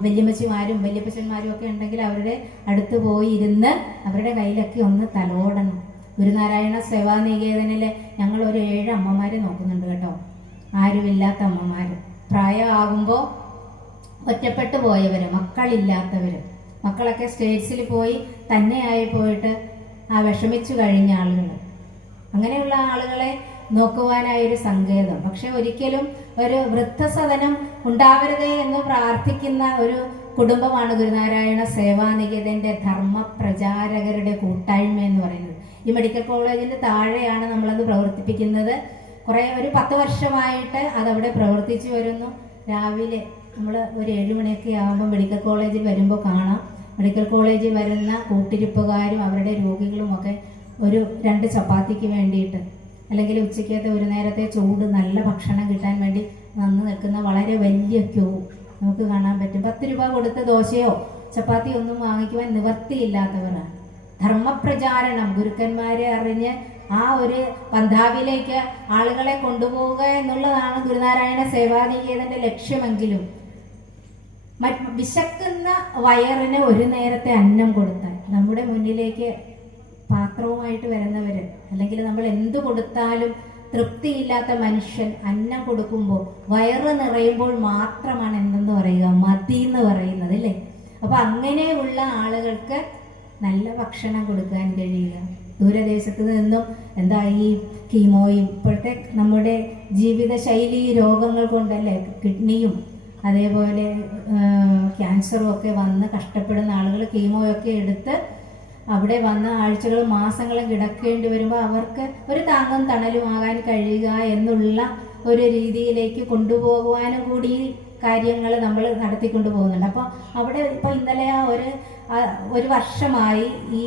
വല്യമ്മച്ചിമാരും വല്യപ്പച്ചന്മാരും ഒക്കെ ഉണ്ടെങ്കിൽ അവരുടെ അടുത്ത് പോയി ഇരുന്ന് അവരുടെ കയ്യിലൊക്കെ ഒന്ന് തലോടണം. ഗുരുനാരായണ സേവാനികേതനില് ഞങ്ങൾ ഒരു 7 അമ്മമാരെ നോക്കുന്നുണ്ട് കേട്ടോ. ആരുമില്ലാത്ത അമ്മമാര്, പ്രായമാകുമ്പോൾ ഒറ്റപ്പെട്ടു പോയവര്, മക്കളില്ലാത്തവര്, മക്കളൊക്കെ സ്റ്റേറ്റ്സിൽ പോയി തന്നെയായി പോയിട്ട് വിഷമിച്ചു കഴിഞ്ഞ ആളുകൾ, അങ്ങനെയുള്ള ആളുകളെ നോക്കുവാനായൊരു സങ്കേതം. പക്ഷെ ഒരിക്കലും ഒരു വൃദ്ധസദനം ഉണ്ടാവരുതേ എന്ന് പ്രാർത്ഥിക്കുന്ന ഒരു കുടുംബമാണ് ഗുരുനാരായണ സേവാനികേതന്റെ ധർമ്മ പ്രചാരകരുടെ കൂട്ടായ്മ എന്ന് പറയുന്നത്. ഈ മെഡിക്കൽ കോളേജിന്റെ താഴെയാണ് നമ്മളത് പ്രവർത്തിപ്പിക്കുന്നത്. ഒരു 10 വർഷമായിട്ട് അതവിടെ പ്രവർത്തിച്ചു വരുന്നു. രാവിലെ നമ്മൾ ഒരു 7 മണിയൊക്കെ ആകുമ്പോൾ മെഡിക്കൽ കോളേജിൽ വരുമ്പോൾ കാണാം, മെഡിക്കൽ കോളേജിൽ വരുന്ന കൂട്ടിരിപ്പുകാരും അവരുടെ രോഗികളും ഒക്കെ ഒരു 2 ചപ്പാത്തിക്ക് വേണ്ടിയിട്ട്, അല്ലെങ്കിൽ ഉച്ചയ്ക്കത്തെ ഒരു നേരത്തെ ചൂട് നല്ല ഭക്ഷണം കിട്ടാൻ വേണ്ടി വന്ന് നിൽക്കുന്ന വളരെ വലിയ ക്യൂ നമുക്ക് കാണാൻ പറ്റും. 10 രൂപ കൊടുത്ത് ദോശയോ ചപ്പാത്തിയോ ഒന്നും വാങ്ങിക്കുവാൻ നിവർത്തിയില്ലാത്തവരാണ്. ധർമ്മപ്രചാരണം, ഗുരുക്കന്മാരെ അറിഞ്ഞ് ആ ഒരു പന്ഥാവിലേക്ക് ആളുകളെ കൊണ്ടുപോവുക എന്നുള്ളതാണ് ഗുരുനാരായണ സേവാനികേതന്റെ ലക്ഷ്യമെങ്കിലും വിശക്കുന്ന വയറിന് ഒരു നേരത്തെ അന്നം കൊടുത്താൽ നമ്മുടെ മുന്നിലേക്ക് പാത്രവുമായിട്ട് വരുന്നവര്, അല്ലെങ്കിൽ നമ്മൾ എന്ത് കൊടുത്താലും തൃപ്തിയില്ലാത്ത മനുഷ്യൻ അന്നം കൊടുക്കുമ്പോൾ വയറ് നിറയുമ്പോൾ മാത്രമാണ് എന്തെന്ന് പറയുക, മതി എന്ന് പറയുന്നത്, അല്ലേ? അപ്പൊ അങ്ങനെയുള്ള ആളുകൾക്ക് നല്ല ഭക്ഷണം കൊടുക്കാൻ കഴിയുക. ദൂരദേശത്ത് നിന്നും ഈ കീമോയും ഇപ്പോഴത്തെ നമ്മുടെ ജീവിതശൈലി രോഗങ്ങൾ കൊണ്ടല്ലേ, കിഡ്നിയും അതേപോലെ ക്യാൻസറും ഒക്കെ വന്ന് കഷ്ടപ്പെടുന്ന ആളുകൾ കീമോയൊക്കെ എടുത്ത് അവിടെ വന്ന് ആഴ്ചകളും മാസങ്ങളും കിടക്കേണ്ടി വരുമ്പോൾ അവർക്ക് ഒരു താങ്ങും തണലുമാകാൻ കഴിയുക എന്നുള്ള ഒരു രീതിയിലേക്ക് കൊണ്ടുപോകുവാനും കൂടി കാര്യങ്ങൾ നമ്മൾ നടത്തിക്കൊണ്ടു പോകുന്നുണ്ട്. അപ്പോൾ അവിടെ ഇപ്പോൾ ഇന്നലെ ഒരു വർഷമായി ഈ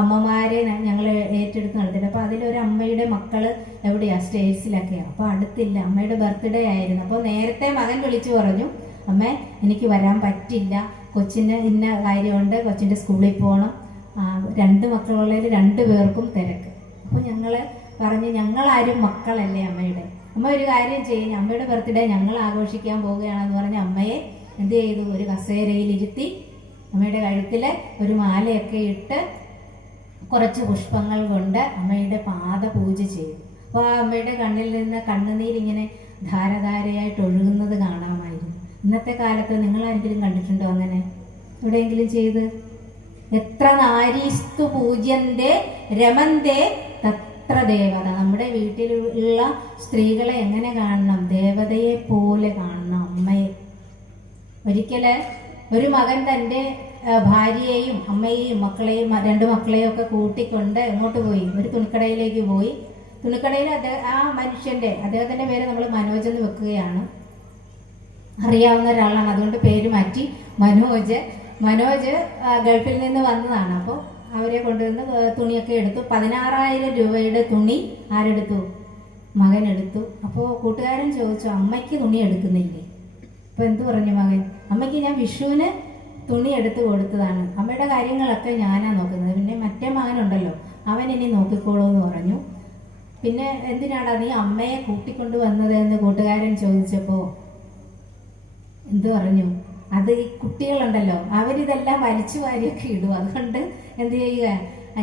അമ്മമാരെ ഞങ്ങൾ ഏറ്റെടുത്ത് നടത്തിയിട്ട്, അപ്പോൾ അതിലൊരു അമ്മയുടെ മക്കൾ എവിടെയാണ്, സ്റ്റേറ്റ്സിലൊക്കെയാണ്. അപ്പോൾ അടുത്തില്ല, അമ്മയുടെ ബർത്ത്ഡേ ആയിരുന്നു. അപ്പോൾ നേരത്തെ മകൻ വിളിച്ചു പറഞ്ഞു, അമ്മേ എനിക്ക് വരാൻ പറ്റില്ല, കൊച്ചിന് ഇന്ന കാര്യമുണ്ട്, കൊച്ചിൻ്റെ സ്കൂളിൽ പോകണം. 2 മക്കളുള്ളതിൽ 2 പേർക്കും തിരക്ക്. അപ്പോൾ ഞങ്ങൾ പറഞ്ഞു, ഞങ്ങളാരും മക്കളല്ലേ അമ്മയുടെ, അമ്മ ഒരു കാര്യം ചെയ്യും, അമ്മയുടെ ബർത്ത്ഡേ ഞങ്ങൾ ആഘോഷിക്കാൻ പോവുകയാണെന്ന് പറഞ്ഞ് അമ്മയെ എന്ത് ചെയ്തു, ഒരു കസേരയിലിരുത്തി അമ്മയുടെ കഴുത്തിൽ ഒരു മാലയൊക്കെ ഇട്ട് കുറച്ച് പുഷ്പങ്ങൾ കൊണ്ട് അമ്മയുടെ പാദ പൂജ ചെയ്തു. അപ്പോൾ ആ അമ്മയുടെ കണ്ണിൽ നിന്ന് കണ്ണുനീരിങ്ങനെ ധാരധാരയായിട്ട് ഒഴുകുന്നത് കാണാമായിരുന്നു. ഇന്നത്തെ കാലത്ത് നിങ്ങളാരെങ്കിലും കണ്ടിട്ടുണ്ടോ അങ്ങനെ എവിടെയെങ്കിലും ചെയ്ത്? എത്ര നാരീസ്തു പൂജ്യന്തേ രമന്തേ തത്ര ദേവത. നമ്മുടെ വീട്ടിലുള്ള സ്ത്രീകളെ എങ്ങനെ കാണണം? ദേവതയെ പോലെ കാണണം അമ്മയെ. ഒരിക്കല് ഒരു മകൻ തൻ്റെ ഭാര്യയെയും അമ്മയെയും മക്കളെയും 2 മക്കളെയും ഒക്കെ കൂട്ടിക്കൊണ്ട് എങ്ങോട്ട് പോയി? ഒരു തുണിക്കടയിലേക്ക് പോയി. തുണിക്കടയിൽ ആ അദ്ദേഹത്തിന്റെ പേര് നമ്മൾ മനോജ് എന്ന് വെക്കുകയാണ്. അറിയാവുന്ന ഒരാളാണ്, അതുകൊണ്ട് പേര് മാറ്റി മനോജ്. ഗൾഫിൽ നിന്ന് വന്നതാണ്. അപ്പോൾ അവരെ കൊണ്ടുവന്ന് തുണിയൊക്കെ എടുത്തു. 16,000 രൂപയുടെ തുണി ആരെടുത്തു? മകൻ എടുത്തു. അപ്പോൾ കൂട്ടുകാരൻ ചോദിച്ചു, അമ്മയ്ക്ക് തുണി എടുക്കുന്നില്ലേ? അപ്പോൾ എന്തു പറഞ്ഞു മകൻ? അമ്മയ്ക്ക് ഞാൻ വിഷുവിന് തുണി എടുത്ത് കൊടുത്തതാണ്, അമ്മയുടെ കാര്യങ്ങളൊക്കെ ഞാനാ നോക്കുന്നത്, പിന്നെ മറ്റേ മകനുണ്ടല്ലോ അവൻ ഇനി നോക്കിക്കോളൂ എന്ന് പറഞ്ഞു. പിന്നെ എന്തിനാടാ നീ അമ്മയെ കൂട്ടിക്കൊണ്ട് വന്നത് എന്ന് കൂട്ടുകാരൻ ചോദിച്ചപ്പോൾ എന്തു പറഞ്ഞു? അത് ഈ കുട്ടികളുണ്ടല്ലോ അവരിതെല്ലാം വലിച്ചു വാരിയൊക്കെ ഇടും, അതുകൊണ്ട് എന്ത് ചെയ്യുക,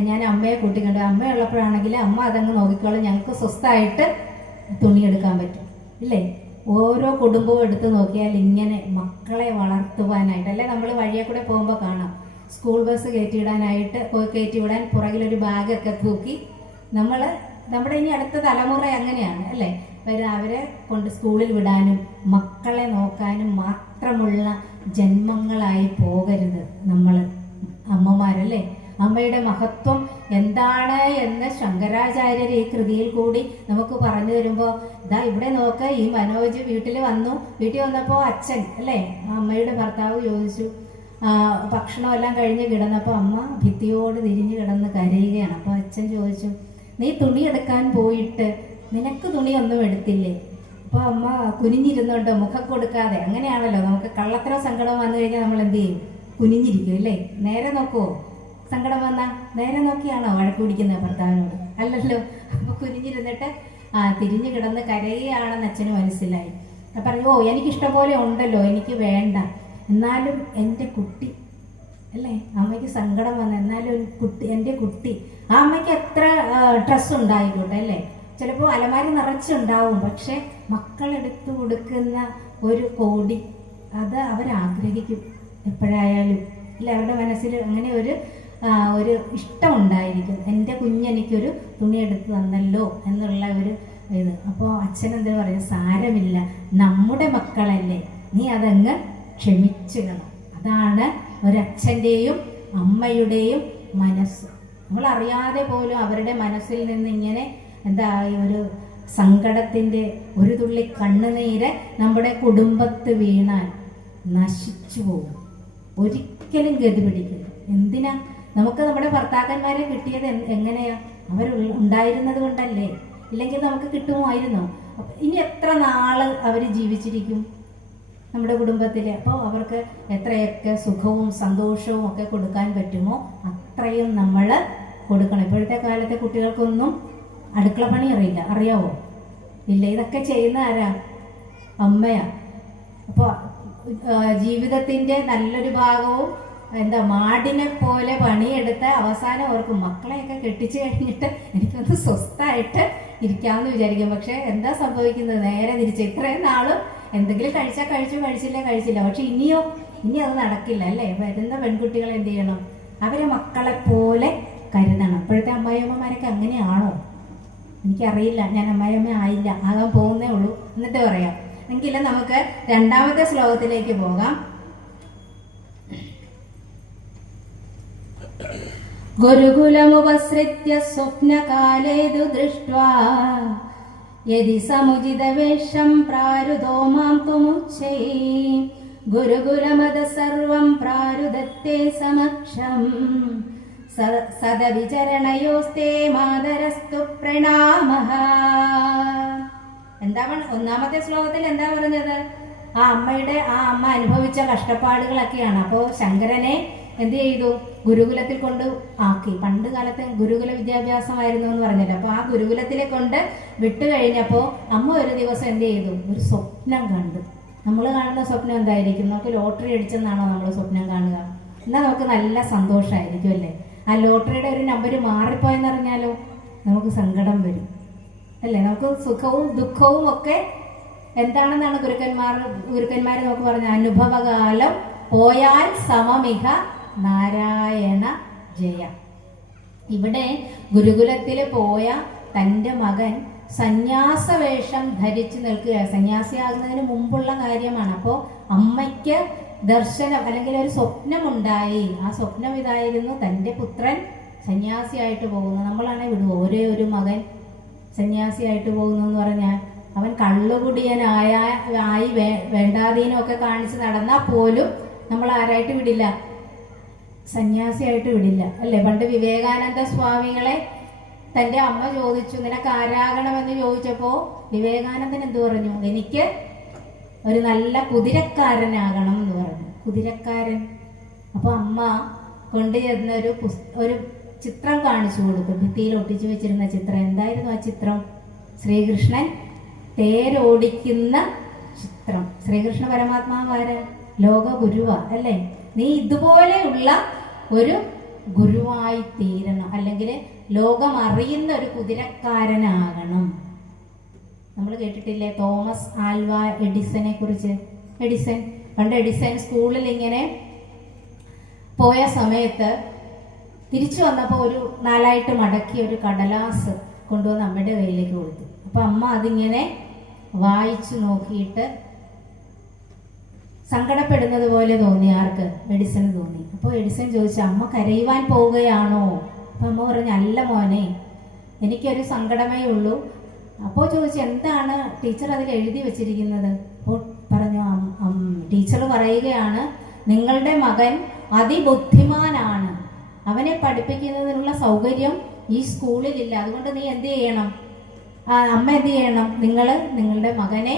ഞാൻ അമ്മയെ കൂട്ടിക്കൊണ്ട്, അമ്മയുള്ളപ്പോഴാണെങ്കിൽ അമ്മ അതങ്ങ് നോക്കിക്കോളും, ഞങ്ങൾക്ക് സ്വസ്ഥമായിട്ട് തുണിയെടുക്കാൻ പറ്റും, ഇല്ലേ? ഓരോ കുടുംബവും എടുത്ത് നോക്കിയാൽ ഇങ്ങനെ മക്കളെ വളർത്തുവാനായിട്ട്, അല്ലെ? നമ്മൾ വഴിയെ കൂടെ പോകുമ്പോൾ കാണാം, സ്കൂൾ ബസ് കയറ്റിവിടാൻ പുറകിലൊരു ബാഗൊക്കെ തൂക്കി നമ്മൾ നമ്മുടെ ഇനി അടുത്ത തലമുറ അങ്ങനെയാണ് അല്ലേ. അവരെ കൊണ്ട് സ്കൂളിൽ വിടാനും മക്കളെ നോക്കാനും മാത്രമുള്ള ജന്മങ്ങളായി പോകരുത് നമ്മൾ അമ്മമാരല്ലേ. അമ്മയുടെ മഹത്വം എന്താണ് എന്ന് ശങ്കരാചാര്യർ ഈ കൃതിയിൽ കൂടി നമുക്ക് പറഞ്ഞു തരുമ്പോൾ, ഇതാ ഇവിടെ നോക്ക്, ഈ മനോജ് വീട്ടിൽ വന്നപ്പോൾ അച്ഛൻ അല്ലേ, അമ്മയുടെ ഭർത്താവ് ചോദിച്ചു, ഭക്ഷണമെല്ലാം കഴിഞ്ഞ് കിടന്നപ്പോൾ അമ്മ ഭിത്തിയോട് തിരിഞ്ഞ് കിടന്ന് കരയുകയാണ്. അപ്പോൾ അച്ഛൻ ചോദിച്ചു, നീ തുണി എടുക്കാൻ പോയിട്ട് നിനക്ക് തുണിയൊന്നും എടുത്തില്ലേ? അപ്പോൾ അമ്മ കുനിഞ്ഞിരുന്നുണ്ടോ, മുഖം കൊടുക്കാതെ. അങ്ങനെയാണല്ലോ, നമുക്ക് കള്ളത്തരം സങ്കടം വന്നു കഴിഞ്ഞാൽ നമ്മൾ എന്ത് ചെയ്യും? കുനിഞ്ഞിരിക്കും അല്ലേ. നേരെ നോക്കുവോ? സങ്കടം വന്നാൽ നേരെ നോക്കിയാണോ വഴക്ക് പിടിക്കുന്നത് ഭർത്താവിനോട്? അല്ലല്ലോ. അപ്പോൾ കുനിഞ്ഞിരുന്നിട്ട് തിരിഞ്ഞു കിടന്ന് കരയുകയാണെന്ന് അച്ഛന് മനസ്സിലായി. പറഞ്ഞു, ഓ എനിക്കിഷ്ടം പോലെ ഉണ്ടല്ലോ, എനിക്ക് വേണ്ട, എന്നാലും എൻ്റെ കുട്ടി അല്ലേ. അമ്മയ്ക്ക് സങ്കടം വന്നു, എന്നാലും എൻ്റെ കുട്ടി. ആ അമ്മയ്ക്ക് എത്ര ഡ്രസ്സ് ഉണ്ടായിക്കോട്ടെ അല്ലേ, ചിലപ്പോൾ അലമാരി നിറച്ചുണ്ടാവും, പക്ഷെ മക്കളെടുത്ത് കൊടുക്കുന്ന ഒരു കോടി അത് അവരാഗ്രഹിക്കും എപ്പോഴായാലും അല്ലെ. അവരുടെ മനസ്സിൽ അങ്ങനെ ഒരു ഇഷ്ടം ഉണ്ടായിരിക്കും, എൻ്റെ കുഞ്ഞെനിക്കൊരു തുണി എടുത്ത് തന്നല്ലോ എന്നുള്ള ഒരു ഇത്. അപ്പോൾ അച്ഛൻ എന്താ പറയുക, സാരമില്ല, നമ്മുടെ മക്കളല്ലേ, നീ അതങ്ങ് ക്ഷമിച്ചിടണം. അതാണ് ഒരച്ഛൻ്റെയും അമ്മയുടെയും മനസ്സ്. നമ്മൾ അറിയാതെ പോലും അവരുടെ മനസ്സിൽ നിന്ന് ഇങ്ങനെ ഒരു സങ്കടത്തിൻ്റെ ഒരു തുള്ളി കണ്ണുനീര് നമ്മുടെ കുടുംബത്ത് വീണാൽ നശിച്ചു പോകും, ഒരിക്കലും ഗതി പിടിക്കില്ല. എന്തിനാ? നമുക്ക് നമ്മുടെ ഭർത്താക്കന്മാരെ കിട്ടിയത് എങ്ങനെയാ? അവർ ഉണ്ടായിരുന്നത് കൊണ്ടല്ലേ, ഇല്ലെങ്കിൽ നമുക്ക് കിട്ടുമായിരുന്നോ? ഇനി എത്ര നാള് അവർ ജീവിച്ചിരിക്കും നമ്മുടെ കുടുംബത്തിൽ? അപ്പോൾ അവർക്ക് എത്രയൊക്കെ സുഖവും സന്തോഷവും ഒക്കെ കൊടുക്കാൻ പറ്റുമോ അത്രയും നമ്മൾ കൊടുക്കണം. ഇപ്പോഴത്തെ കാലത്തെ കുട്ടികൾക്കൊന്നും അടുക്കള പണി അറിയില്ല, അറിയാവോ? ഇല്ല. ഇതൊക്കെ ചെയ്യുന്ന ആരാ? അമ്മയാ. അപ്പോൾ ജീവിതത്തിൻ്റെ നല്ലൊരു ഭാഗവും മാടിനെ പോലെ പണിയെടുത്ത് അവസാനം ഓർക്കും, മക്കളെയൊക്കെ കെട്ടിച്ചു കഴിഞ്ഞിട്ട് എനിക്കൊന്ന് സ്വസ്ഥമായിട്ട് ഇരിക്കാമെന്ന് വിചാരിക്കും. പക്ഷെ എന്താ സംഭവിക്കുന്നത്? നേരെ തിരിച്ച്. ഇത്രയും നാളും എന്തെങ്കിലും കഴിച്ചാൽ കഴിച്ചു, കഴിച്ചില്ല. പക്ഷെ ഇനി അത് നടക്കില്ല അല്ലേ. വരുന്ന പെൺകുട്ടികൾ എന്ത് ചെയ്യണം? അവരെ മക്കളെ പോലെ കരുതണം. ഇപ്പോഴത്തെ അമ്മായിയമ്മമാരൊക്കെ അങ്ങനെയാണോ? എനിക്കറിയില്ല, ഞാൻ അമ്മായിയമ്മ ആയില്ല, ആകാൻ പോകുന്നേ ഉള്ളൂ. എന്നിട്ട് പറയാം. എങ്കിലും നമുക്ക് രണ്ടാമത്തെ ശ്ലോകത്തിലേക്ക് പോകാം. ഗുരുകുലമുപസൃത്യ സ്വപ്നകാലേതു ദൃഷ്ട്വാ യദി സമുചിതവേഷം പ്രാരുതോ മാം ത്വമുച്ഛൈ ഗുരുകുലമത സർവം പ്രാരുദത്തെ സമക്ഷം സദവിചരണയോസ്തേ മാതരസ്തു പ്രണാമഃ. എന്താ ഒന്നാമത്തെ ശ്ലോകത്തിൽ എന്താ പറഞ്ഞത്? ആ അമ്മ അനുഭവിച്ച കഷ്ടപ്പാടുകളൊക്കെയാണ്. അപ്പോൾ ശങ്കരനെ എന്ത് ചെയ്തു? ഗുരുകുലത്തിൽ കൊണ്ട് ആക്കി. പണ്ട് കാലത്ത് ഗുരുകുല വിദ്യാഭ്യാസമായിരുന്നു എന്ന് പറഞ്ഞല്ലോ. അപ്പോൾ ആ ഗുരുകുലത്തിലെ കൊണ്ട് വിട്ടു കഴിഞ്ഞപ്പോൾ അമ്മ ഒരു ദിവസം എന്ത് ചെയ്തു? ഒരു സ്വപ്നം കണ്ടു. നമ്മൾ കാണുന്ന സ്വപ്നം എന്തായിരിക്കും? നമുക്ക് ലോട്ടറി അടിച്ചെന്നാണോ നമ്മൾ സ്വപ്നം കാണുക? എന്നാൽ നമുക്ക് നല്ല സന്തോഷമായിരിക്കും അല്ലേ. ആ ലോട്ടറിയുടെ ഒരു നമ്പർ മാറിപ്പോയെന്നറിഞ്ഞാലോ നമുക്ക് സങ്കടം വരും അല്ലേ. നമുക്ക് സുഖവും ദുഃഖവും ഒക്കെ എന്താണെന്നാണ് ഗുരുക്കന്മാർ നമുക്ക് പറഞ്ഞ അനുഭവകാലം പോയാൽ സമമിഹ നാരായണ ജയ. ഇവിടെ ഗുരുകുലത്തിൽ പോയ തൻ്റെ മകൻ സന്യാസവേഷം ധരിച്ചു നിൽക്കുക. സന്യാസിയാകുന്നതിന് മുമ്പുള്ള കാര്യമാണ്. അപ്പോൾ അമ്മയ്ക്ക് ദർശനം അല്ലെങ്കിൽ ഒരു സ്വപ്നമുണ്ടായി. ആ സ്വപ്നം ഇതായിരുന്നു, തൻ്റെ പുത്രൻ സന്യാസിയായിട്ട് പോകുന്നു. നമ്മളാണെങ്കിൽ വിടുവോ? ഒരേ ഒരു മകൻ സന്യാസിയായിട്ട് പോകുന്നു എന്ന് പറഞ്ഞാൽ അവൻ കള്ളുകുടിയനായി വേണ്ടാതീനമൊക്കെ കാണിച്ച് നടന്നാൽ പോലും നമ്മൾ ആരായിട്ട് വിടില്ല? സന്യാസിയായിട്ട് വിടില്ല അല്ലേ. പണ്ട് വിവേകാനന്ദ സ്വാമികളെ തൻ്റെ അമ്മ ചോദിച്ചു, നിനക്ക് ആരാകണമെന്ന് ചോദിച്ചപ്പോൾ വിവേകാനന്ദൻ എന്തു പറഞ്ഞു? എനിക്ക് ഒരു നല്ല കുതിരക്കാരനാകണം എന്ന് പറഞ്ഞു. കുതിരക്കാരൻ. അപ്പോൾ അമ്മ കൊണ്ടുചെന്ന ഒരു ചിത്രം കാണിച്ചു കൊടുത്തു. ഭിത്തിയിൽ ഒട്ടിച്ചു വെച്ചിരുന്ന ചിത്രം. എന്തായിരുന്നു ആ ചിത്രം? ശ്രീകൃഷ്ണൻ തേരോടിക്കുന്ന ചിത്രം. ശ്രീകൃഷ്ണ പരമാത്മാവാര്? ലോക ഗുരുവാ അല്ലേ. നീ ഇതുപോലെയുള്ള ഒരു ഗുരുവായി തീരണം, അല്ലെങ്കിൽ ലോകം അറിയുന്ന ഒരു കുതിരക്കാരനാകണം. നമ്മൾ കേട്ടിട്ടില്ലേ തോമസ് ആൽവ എഡിസനെ കുറിച്ച്? പണ്ട് എഡിസൺ സ്കൂളിൽ ഇങ്ങനെ പോയ സമയത്ത് തിരിച്ചു വന്നപ്പോൾ ഒരു നാലായിട്ട് മടക്കിയ ഒരു കടലാസ് കൊണ്ടുവന്ന് അമ്മയുടെ കയ്യിലേക്ക് കൊടുത്തു. അപ്പം അമ്മ അതിങ്ങനെ വായിച്ചു നോക്കിയിട്ട് സങ്കടപ്പെടുന്നത് പോലെ തോന്നി. ആർക്ക്? എഡിസന് തോന്നി. അപ്പോൾ എഡിസൺ ചോദിച്ചു, അമ്മ കരയുവാൻ പോവുകയാണോ? അപ്പം അമ്മ പറഞ്ഞു, അല്ല മോനെ, എനിക്കൊരു സങ്കടമേ ഉള്ളൂ. അപ്പോൾ ചോദിച്ചു, എന്താണ് ടീച്ചർ അതിൽ എഴുതി വെച്ചിരിക്കുന്നത്? അപ്പോൾ പറഞ്ഞു, ടീച്ചർ പറയുകയാണ്, നിങ്ങളുടെ മകൻ അതിബുദ്ധിമാനാണ്, അവനെ പഠിപ്പിക്കുന്നതിനുള്ള സൗകര്യം ഈ സ്കൂളിലില്ല, അതുകൊണ്ട് നീ എന്ത് ചെയ്യണം? അമ്മ എന്ത് ചെയ്യണം? നിങ്ങളുടെ മകനെ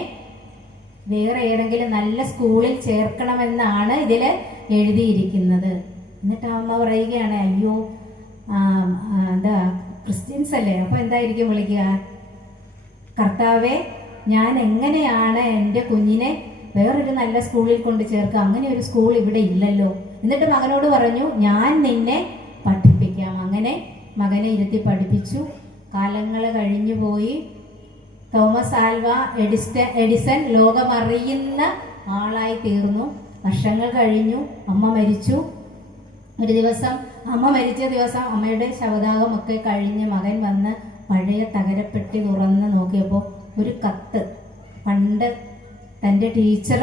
വേറെ ഏതെങ്കിലും നല്ല സ്കൂളിൽ ചേർക്കണമെന്നാണ് ഇതിൽ എഴുതിയിരിക്കുന്നത്. എന്നിട്ട് അമ്മ പറയുകയാണ്, അയ്യോ എന്താ ക്രിസ്ത്യൻസ് അല്ലേ, അപ്പൊ എന്തായിരിക്കും വിളിക്കുക? കർത്താവെ, ഞാൻ എങ്ങനെയാണ് എൻ്റെ കുഞ്ഞിനെ വേറൊരു നല്ല സ്കൂളിൽ കൊണ്ട് ചേർക്കുക? അങ്ങനെ ഒരു സ്കൂൾ ഇവിടെ ഇല്ലല്ലോ. എന്നിട്ട് മകനോട് പറഞ്ഞു, ഞാൻ നിന്നെ പഠിപ്പിക്കാം. അങ്ങനെ മകനെ ഇരുത്തി പഠിപ്പിച്ചു. കാലങ്ങൾ കഴിഞ്ഞു പോയി. തോമസ് ആൽവ എഡിസൺ ലോകമറിയുന്ന ആളായി തീർന്നു. വർഷങ്ങൾ കഴിഞ്ഞു. അമ്മ മരിച്ചു. ഒരു ദിവസം അമ്മ മരിച്ച ദിവസം അമ്മയുടെ ശവദാഹമൊക്കെ കഴിഞ്ഞ് മകൻ വന്ന് പഴയ തകരപ്പെട്ടി തുറന്ന് നോക്കിയപ്പോൾ ഒരു കത്ത്, പണ്ട് തൻ്റെ ടീച്ചർ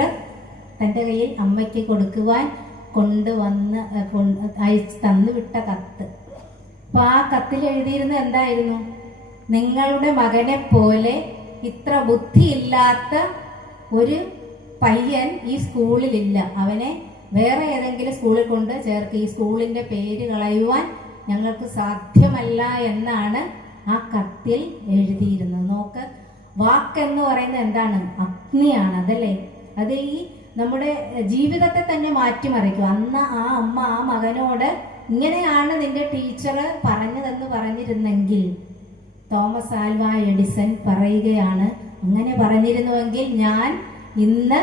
തൻ്റെ കയ്യിൽ അമ്മയ്ക്ക് കൊടുക്കുവാൻ കൊണ്ടുവന്ന് അയച്ച് തന്നുവിട്ട കത്ത്. അപ്പോൾ ആ കത്തിൽ എഴുതിയിരുന്നത് എന്തായിരുന്നു? നിങ്ങളുടെ മകനെ പോലെ ഇത്ര ബുദ്ധിയില്ലാത്ത ഒരു പയ്യൻ ഈ സ്കൂളിലില്ല, അവനെ വേറെ ഏതെങ്കിലും സ്കൂളിൽ കൊണ്ട് ചേർക്ക്, ഈ സ്കൂളിൻ്റെ പേര് കളയുവാൻ ഞങ്ങൾക്ക് സാധ്യമല്ല എന്നാണ് ആ കത്തിൽ എഴുതിയിരുന്നത്. നോക്ക്, വാക്കെന്ന് പറയുന്നത് എന്താണ്? അഗ്നിയാണ്, അതല്ലേ? അത് ഈ നമ്മുടെ ജീവിതത്തെ തന്നെ മാറ്റിമറിക്കും. അന്ന് ആ അമ്മ ആ മകനോട് ഇങ്ങനെയാണ് നിന്റെ ടീച്ചർ പറഞ്ഞതെന്ന് പറഞ്ഞിരുന്നെങ്കിൽ, തോമസ് ആൽവ എഡിസൺ പറയുകയാണ്, അങ്ങനെ പറഞ്ഞിരുന്നുവെങ്കിൽ ഞാൻ ഇന്ന്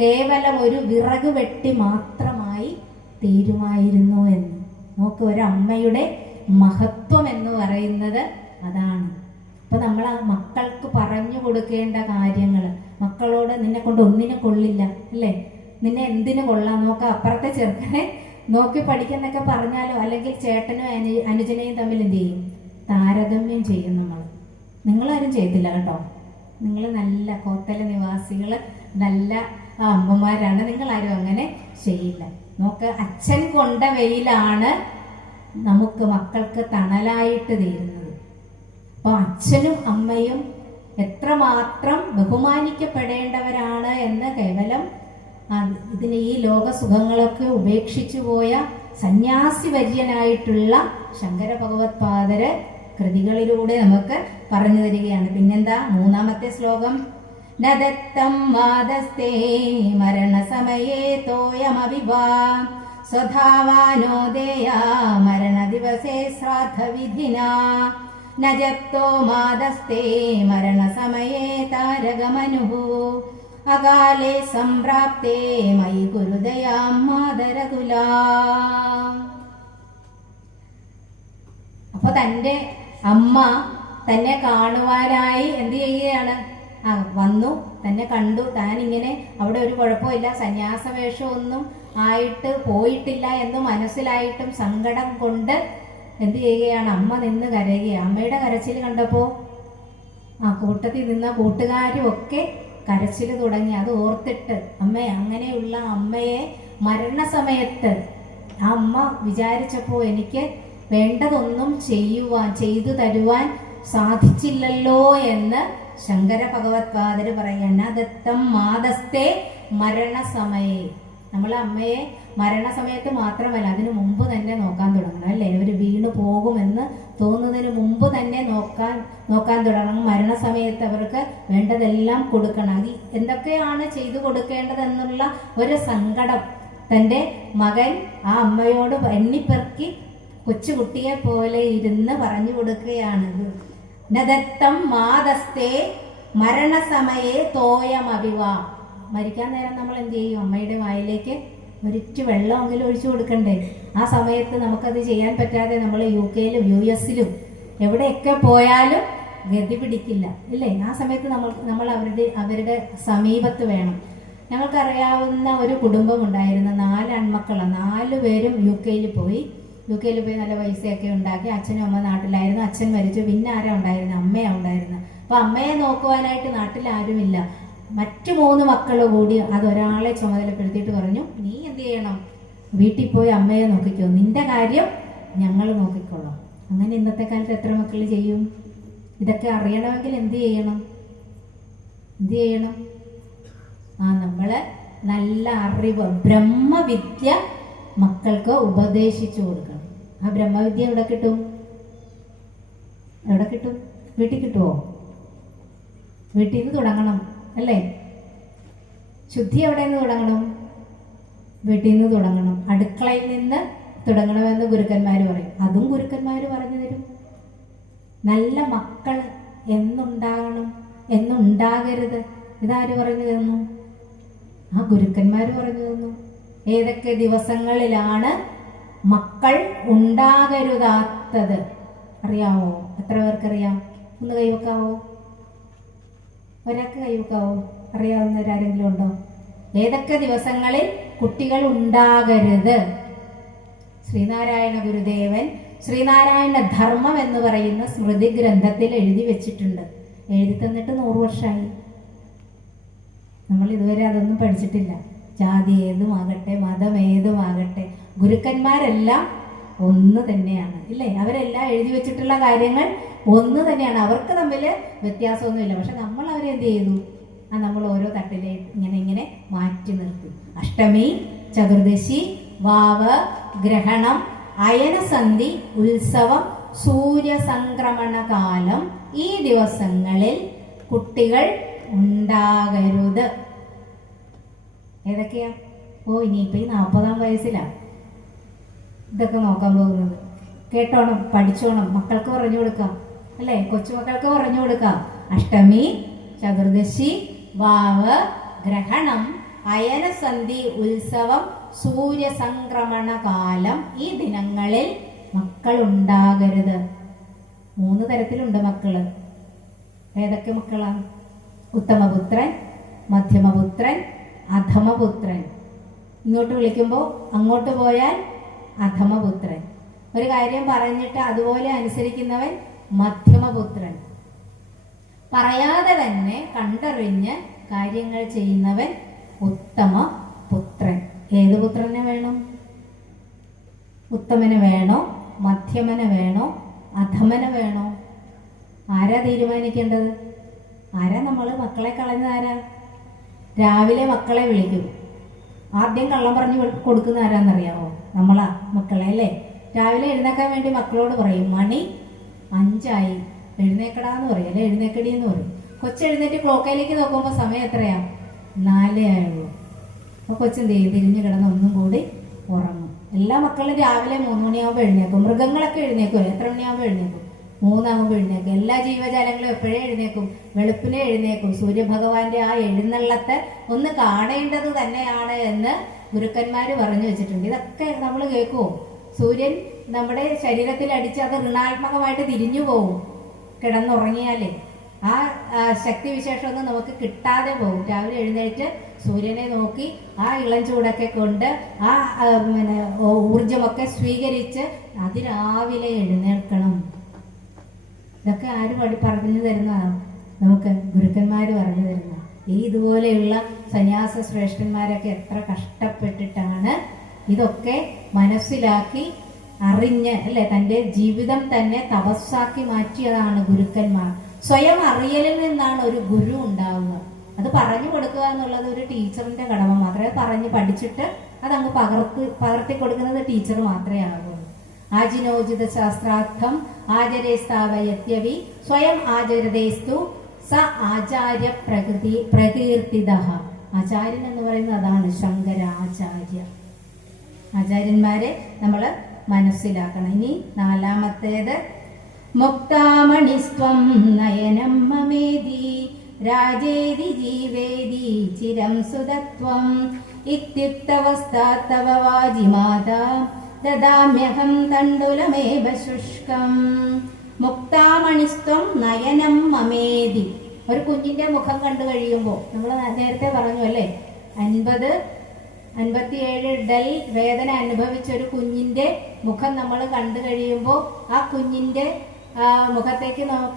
കേവലം ഒരു വിറക് വെട്ടി മാത്രമായി തീരുമായിരുന്നു എന്ന്. നോക്ക്, ഒരമ്മയുടെ മഹത്വം എന്ന് പറയുന്നത് അതാണ്. അപ്പൊ നമ്മൾ ആ മക്കൾക്ക് പറഞ്ഞു കൊടുക്കേണ്ട കാര്യങ്ങൾ, മക്കളോട് നിന്നെ കൊണ്ട് ഒന്നിനും കൊള്ളില്ല അല്ലേ, നിന്നെ എന്തിനു കൊള്ളാം, നോക്ക അപ്പുറത്തെ ചെറുക്കനെ നോക്കി പഠിക്കുന്നൊക്കെ പറഞ്ഞാലോ, അല്ലെങ്കിൽ ചേട്ടനും അനുജനെയും തമ്മിൽ എന്ത് ചെയ്യും? താരതമ്യം ചെയ്യും. നിങ്ങളാരും ചെയ്തില്ല കേട്ടോ. നിങ്ങൾ നല്ല കോത്തല നിവാസികൾ, നല്ല അമ്മമാരാണ്. നിങ്ങളാരും അങ്ങനെ ചെയ്യില്ല. നോക്ക്, അച്ഛൻ കൊണ്ട വെയിലാണ് നമുക്ക് മക്കൾക്ക് തണലായിട്ട് തീരുന്നത്. അപ്പോൾ അച്ഛനും അമ്മയും എത്രമാത്രം ബഹുമാനിക്കപ്പെടേണ്ടവരാണ് എന്ന് കേവലം ഇതിന് ഈ ലോക സുഖങ്ങളൊക്കെ ഉപേക്ഷിച്ചു പോയ സന്യാസി വര്യനായിട്ടുള്ള ശങ്കര ഭഗവത്പാദര് കൃതികളിലൂടെ നമുക്ക് പറഞ്ഞു തരികയാണ്. പിന്നെന്താ? മൂന്നാമത്തെ ശ്ലോകം, നദത്തം വാദസ്തേ മരണസമയേ തോയമവിവാ സ്വധാവാനോദേയാ മരണദിവസേ ശ്രാദ്ധവിധിനാ നജപ്തോ മാദസ്തേ മരണസമയേ താരകമനുഃ അകാലേ സംപ്രാപ്തേ മയി ഗുരുദയാം മാതരതുലാം. അപ്പൊ തൻ്റെ അമ്മ തന്നെ കാണുവാനായി എന്ത് ചെയ്യുകയാണ്? വന്നു, തന്നെ കണ്ടു. താൻ ഇങ്ങനെ അവിടെ ഒരു കുഴപ്പമില്ല, സന്യാസവേഷമൊന്നും ആയിട്ട് പോയിട്ടില്ല എന്ന് മനസ്സിലായിട്ടും സങ്കടം കൊണ്ട് എന്ത് ചെയ്യുകയാണ്? അമ്മ നിന്ന് കരയുകയാണ്. അമ്മയുടെ കരച്ചിൽ കണ്ടപ്പോൾ കൂട്ടത്തിൽ നിന്ന കൂട്ടുകാരും ഒക്കെ കരച്ചിൽ തുടങ്ങി. അത് ഓർത്തിട്ട് അങ്ങനെയുള്ള അമ്മയെ മരണസമയത്ത് ആ അമ്മ വിചാരിച്ചപ്പോൾ എനിക്ക് വേണ്ടതൊന്നും ചെയ്തു തരുവാൻ സാധിച്ചില്ലല്ലോ എന്ന് ശങ്കര ഭഗവത്പാദര് പറയുകയാണ്. ദത്തം മാദസ്തേ മരണസമയേ. നമ്മൾ അമ്മയെ മരണസമയത്ത് മാത്രമല്ല, അതിനു മുമ്പ് തന്നെ നോക്കാൻ തുടങ്ങണം അല്ലേ? അവർ വീണു പോകുമെന്ന് തോന്നുന്നതിന് മുമ്പ് തന്നെ നോക്കാൻ തുടങ്ങണം. മരണസമയത്ത് അവർക്ക് വേണ്ടതെല്ലാം കൊടുക്കണം. അത് എന്തൊക്കെയാണ് ചെയ്തു കൊടുക്കേണ്ടതെന്നുള്ള ഒരു സങ്കടം തൻ്റെ മകൻ ആ അമ്മയോട് എണ്ണിപ്പെറുക്കി കൊച്ചുകുട്ടിയെ പോലെ ഇരുന്ന് പറഞ്ഞു കൊടുക്കുകയാണ്. നദത്തം മാദസ്തേ മരണസമയേ തോയമവിവാ. മരിക്കാൻ നേരം നമ്മൾ എന്ത് ചെയ്യും? അമ്മയുടെ വായിലേക്ക് ഒരിറ്റു വെള്ളമെങ്കിലും ഒഴിച്ചു കൊടുക്കണ്ടേ? ആ സമയത്ത് നമുക്കത് ചെയ്യാൻ പറ്റാതെ നമ്മൾ UK-ലും US-ലും എവിടെയൊക്കെ പോയാലും ഗതി പിടിക്കില്ല ഇല്ലേ? ആ സമയത്ത് നമ്മൾ അവരുടെ സമീപത്ത് വേണം. ഞങ്ങൾക്കറിയാവുന്ന ഒരു കുടുംബം ഉണ്ടായിരുന്നു. 4 ആൺമക്കളാണ്. 4 പേരും UK-ൽ പോയി. UK പോയി നല്ല പൈസയൊക്കെ ഉണ്ടാക്കി. അച്ഛനും അമ്മ നാട്ടിലായിരുന്നു. അച്ഛൻ മരിച്ചു. പിന്നെ ആരാ ഉണ്ടായിരുന്നത്? അമ്മയാണ് ഉണ്ടായിരുന്നത്. അപ്പൊ അമ്മയെ നോക്കുവാനായിട്ട് നാട്ടിൽ ആരുമില്ല. മറ്റു 3 മക്കൾ കൂടി അതൊരാളെ ചുമതലപ്പെടുത്തിയിട്ട് പറഞ്ഞു, നീ എന്ത് ചെയ്യണം, വീട്ടിൽ പോയി അമ്മയെ നോക്കിക്കോ, നിന്റെ കാര്യം ഞങ്ങൾ നോക്കിക്കോളാം. അങ്ങനെ ഇന്നത്തെ കാലത്ത് എത്ര മക്കൾ ചെയ്യും? ഇതൊക്കെ അറിയണമെങ്കിൽ എന്ത് ചെയ്യണം? നമ്മള് നല്ല അറിവ്, ബ്രഹ്മവിദ്യ മക്കൾക്ക് ഉപദേശിച്ചു കൊടുക്കണം. ആ ബ്രഹ്മവിദ്യ എവിടെ കിട്ടും? വീട്ടിൽ കിട്ടുമോ? വീട്ടിൽ നിന്ന് തുടങ്ങണം അല്ലേ? ശുദ്ധി എവിടെ നിന്ന് തുടങ്ങണം? വീട്ടിൽ നിന്ന് തുടങ്ങണം. അടുക്കളയിൽ നിന്ന് തുടങ്ങണമെന്ന് ഗുരുക്കന്മാർ പറയും. അതും ഗുരുക്കന്മാർ പറഞ്ഞു തരും. നല്ല മക്കൾ എന്നുണ്ടാകണം, എന്നുണ്ടാകരുത്, ഇതാര് പറഞ്ഞു തന്നു? ആ ഗുരുക്കന്മാർ പറഞ്ഞു തന്നു. ഏതൊക്കെ ദിവസങ്ങളിലാണ് മക്കൾ ഉണ്ടാകരുതാത്തത് അറിയാവോ? എത്ര പേർക്കറിയാം? ഒന്ന് കൈവെക്കാവോ? ഒരാൾക്ക് കൈവെക്കാവോ? അറിയാവുന്നവരാരെങ്കിലും ഉണ്ടോ? ഏതൊക്കെ ദിവസങ്ങളിൽ കുട്ടികൾ ഉണ്ടാകരുത്? ശ്രീനാരായണ ഗുരുദേവൻ ശ്രീനാരായണ ധർമ്മം എന്ന് പറയുന്ന സ്മൃതി ഗ്രന്ഥത്തിൽ എഴുതി വെച്ചിട്ടുണ്ട്. എഴുതി തന്നിട്ട് 100 വർഷമായി. നമ്മൾ ഇതുവരെ അതൊന്നും പഠിച്ചിട്ടില്ല. ജാതി ഏതുമാകട്ടെ, മതം ഏതുമാകട്ടെ, ഗുരുക്കന്മാരെല്ലാം ഒന്ന് തന്നെയാണ്, ഇല്ലേ? അവരെല്ലാം എഴുതി വെച്ചിട്ടുള്ള കാര്യങ്ങൾ ഒന്ന് തന്നെയാണ്. അവർക്ക് തമ്മിൽ വ്യത്യാസമൊന്നുമില്ല. പക്ഷെ നമ്മൾ അവരെ എന്ത് ചെയ്തു? നമ്മൾ ഓരോ തട്ടിലെ ഇങ്ങനെ മാറ്റി നിർത്തി. അഷ്ടമി, ചതുർദശി, വാവ്, ഗ്രഹണം, അയനസന്ധി, ഉത്സവം, സൂര്യസംക്രമണ കാലം, ഈ ദിവസങ്ങളിൽ കുട്ടികൾ ഉണ്ടാകരുത്. ഏതൊക്കെയാ? ഇനിയിപ്പോ ഈ 40-ാം വയസ്സിലാണ് ഇതൊക്കെ നോക്കാൻ പോകുന്നത്. കേട്ടോണം, പഠിച്ചോണം, മക്കൾക്ക് പറഞ്ഞു കൊടുക്കാം അല്ലേ? കൊച്ചുമക്കൾക്ക് പറഞ്ഞു കൊടുക്കാം. അഷ്ടമി, ചതുർദശി, വാവ്, ഗ്രഹണം, അയനസന്ധി, ഉത്സവം, സൂര്യസംക്രമണ കാലം, ഈ ദിനങ്ങളിൽ മക്കൾ ഉണ്ടാകരുത്. 3 തരത്തിലുണ്ട് മക്കള്. ഏതൊക്കെ മക്കളാണ്? ഉത്തമപുത്രൻ, മധ്യമപുത്രൻ, അധമപുത്രൻ. ഇങ്ങോട്ട് വിളിക്കുമ്പോൾ അങ്ങോട്ട് പോയാൽ അധമപുത്രൻ. ഒരു കാര്യം പറഞ്ഞിട്ട് അതുപോലെ അനുസരിക്കുന്നവൻ മധ്യമപുത്രൻ. പറയാതെ തന്നെ കണ്ടറിഞ്ഞ് കാര്യങ്ങൾ ചെയ്യുന്നവൻ ഉത്തമ പുത്രൻ. ഏത് പുത്രനെ വേണം? ഉത്തമനെ വേണോ? മധ്യമനെ വേണോ? അധമനെ വേണോ? ആരാ തീരുമാനിക്കേണ്ടത്? ആരാ? നമ്മൾ മക്കളെ കളഞ്ഞത് ആരാ? രാവിലെ മക്കളെ വിളിക്കും. ആദ്യം കള്ളം പറഞ്ഞു കൊടുക്കുന്ന ആരാന്നറിയാമോ? നമ്മളാ മക്കളെ, അല്ലേ? രാവിലെ എഴുന്നേക്കാൻ വേണ്ടി മക്കളോട് പറയും, മണി 5 ആയി, എഴുന്നേക്കടാന്ന് പറയും, അല്ലെ എഴുന്നേക്കടി എന്ന് പറയും. കൊച്ചെഴുന്നേറ്റ് ക്ലോക്കയിലേക്ക് നോക്കുമ്പോൾ സമയം എത്രയാ? 4 ആയുള്ളൂ. അപ്പൊ കൊച്ചെന്ത് ചെയ്യും? തിരിഞ്ഞു കിടന്ന് ഒന്നും കൂടി ഉറങ്ങും. എല്ലാ മക്കളും രാവിലെ 3 മണിയാകുമ്പോൾ എഴുന്നേക്കും. മൃഗങ്ങളൊക്കെ എഴുന്നേക്കും. എത്ര മണിയാകുമ്പോൾ എഴുന്നേക്കും? 3 ആകുമ്പോൾ എഴുന്നേക്കും. എല്ലാ ജീവജാലങ്ങളും എപ്പോഴേ എഴുന്നേക്കും? വെളുപ്പിനെ എഴുന്നേക്കും. സൂര്യഭഗവാന്റെ ആ എഴുന്നള്ളത്തെ ഒന്ന് കാണേണ്ടത് തന്നെയാണ് എന്ന് ഗുരുക്കന്മാര് പറഞ്ഞു വെച്ചിട്ടുണ്ട്. ഇതൊക്കെ നമ്മൾ കേൾക്കുമോ? സൂര്യൻ നമ്മുടെ ശരീരത്തിൽ അടിച്ച് അത് ഋണാത്മകമായിട്ട് തിരിഞ്ഞു പോകും കിടന്നുറങ്ങിയാലേ. ആ ശക്തി വിശേഷമൊന്നും നമുക്ക് കിട്ടാതെ പോകും. രാവിലെ എഴുന്നേറ്റ് സൂര്യനെ നോക്കി ആ ഇളം ചൂടൊക്കെ കൊണ്ട് ആ ഊർജമൊക്കെ സ്വീകരിച്ച് അതിരാവിലെ എഴുന്നേൽക്കണം. ഇതൊക്കെ ആര് പറഞ്ഞു തരുന്നതാണ്? നമുക്ക് ഗുരുക്കന്മാർ പറഞ്ഞു തരുന്ന. ഇതുപോലെയുള്ള സന്യാസ ശ്രേഷ്ഠന്മാരൊക്കെ എത്ര കഷ്ടപ്പെട്ടിട്ടാണ് ഇതൊക്കെ മനസ്സിലാക്കി അറിഞ്ഞ്, അല്ലെ, തൻ്റെ ജീവിതം തന്നെ തപസ്സാക്കി മാറ്റിയതാണ് ഗുരുക്കന്മാർ. സ്വയം അറിയലിൽ നിന്നാണ് ഒരു ഗുരു ഉണ്ടാവുന്നത്. അത് പറഞ്ഞു കൊടുക്കുക എന്നുള്ളത് ഒരു ടീച്ചറിന്റെ കടമ മാത്രമേ. പറഞ്ഞ് പഠിച്ചിട്ട് അതങ്ങ് പകർത്തി കൊടുക്കുന്നത് ടീച്ചർ മാത്രമേ ആകൂ. ആജിനോചിത ശാസ്ത്രാർത്ഥം ആചരേസ്താവയത്യവി സ്വയം ആചരതേസ്തു സ ആചാര്യ പ്രകീർത്തിത. ആചാര്യൻ എന്ന് പറയുന്നത് അതാണ് ശങ്കരാചാര്യ. ആചാര്യന്മാരെ നമ്മൾ മനസ്സിലാക്കണം. ഇനി 4-മത്തേത്, മുക്താമണിസ്ത്വം നയനം മമേതി രാജേതി ജീവേതി ചിരം സുതത്വം ഇത്യുക്തവസ്ഥാത്തവ വാജിമാതാ ദദാമ്യഹം തണ്ടുലമേവ ശുഷ്കം. മുക്താമണിസ്ത്വം നയനം മമേതി. ഒരു കുഞ്ഞിന്റെ മുഖം കണ്ടു കഴിയുമ്പോൾ നമ്മൾ നേരത്തെ പറഞ്ഞു അല്ലേ, 57 ഡൽ വേദന അനുഭവിച്ച ഒരു കുഞ്ഞിന്റെ മുഖം നമ്മൾ കണ്ടു കഴിയുമ്പോൾ ആ കുഞ്ഞിന്റെ മുഖത്തേക്ക്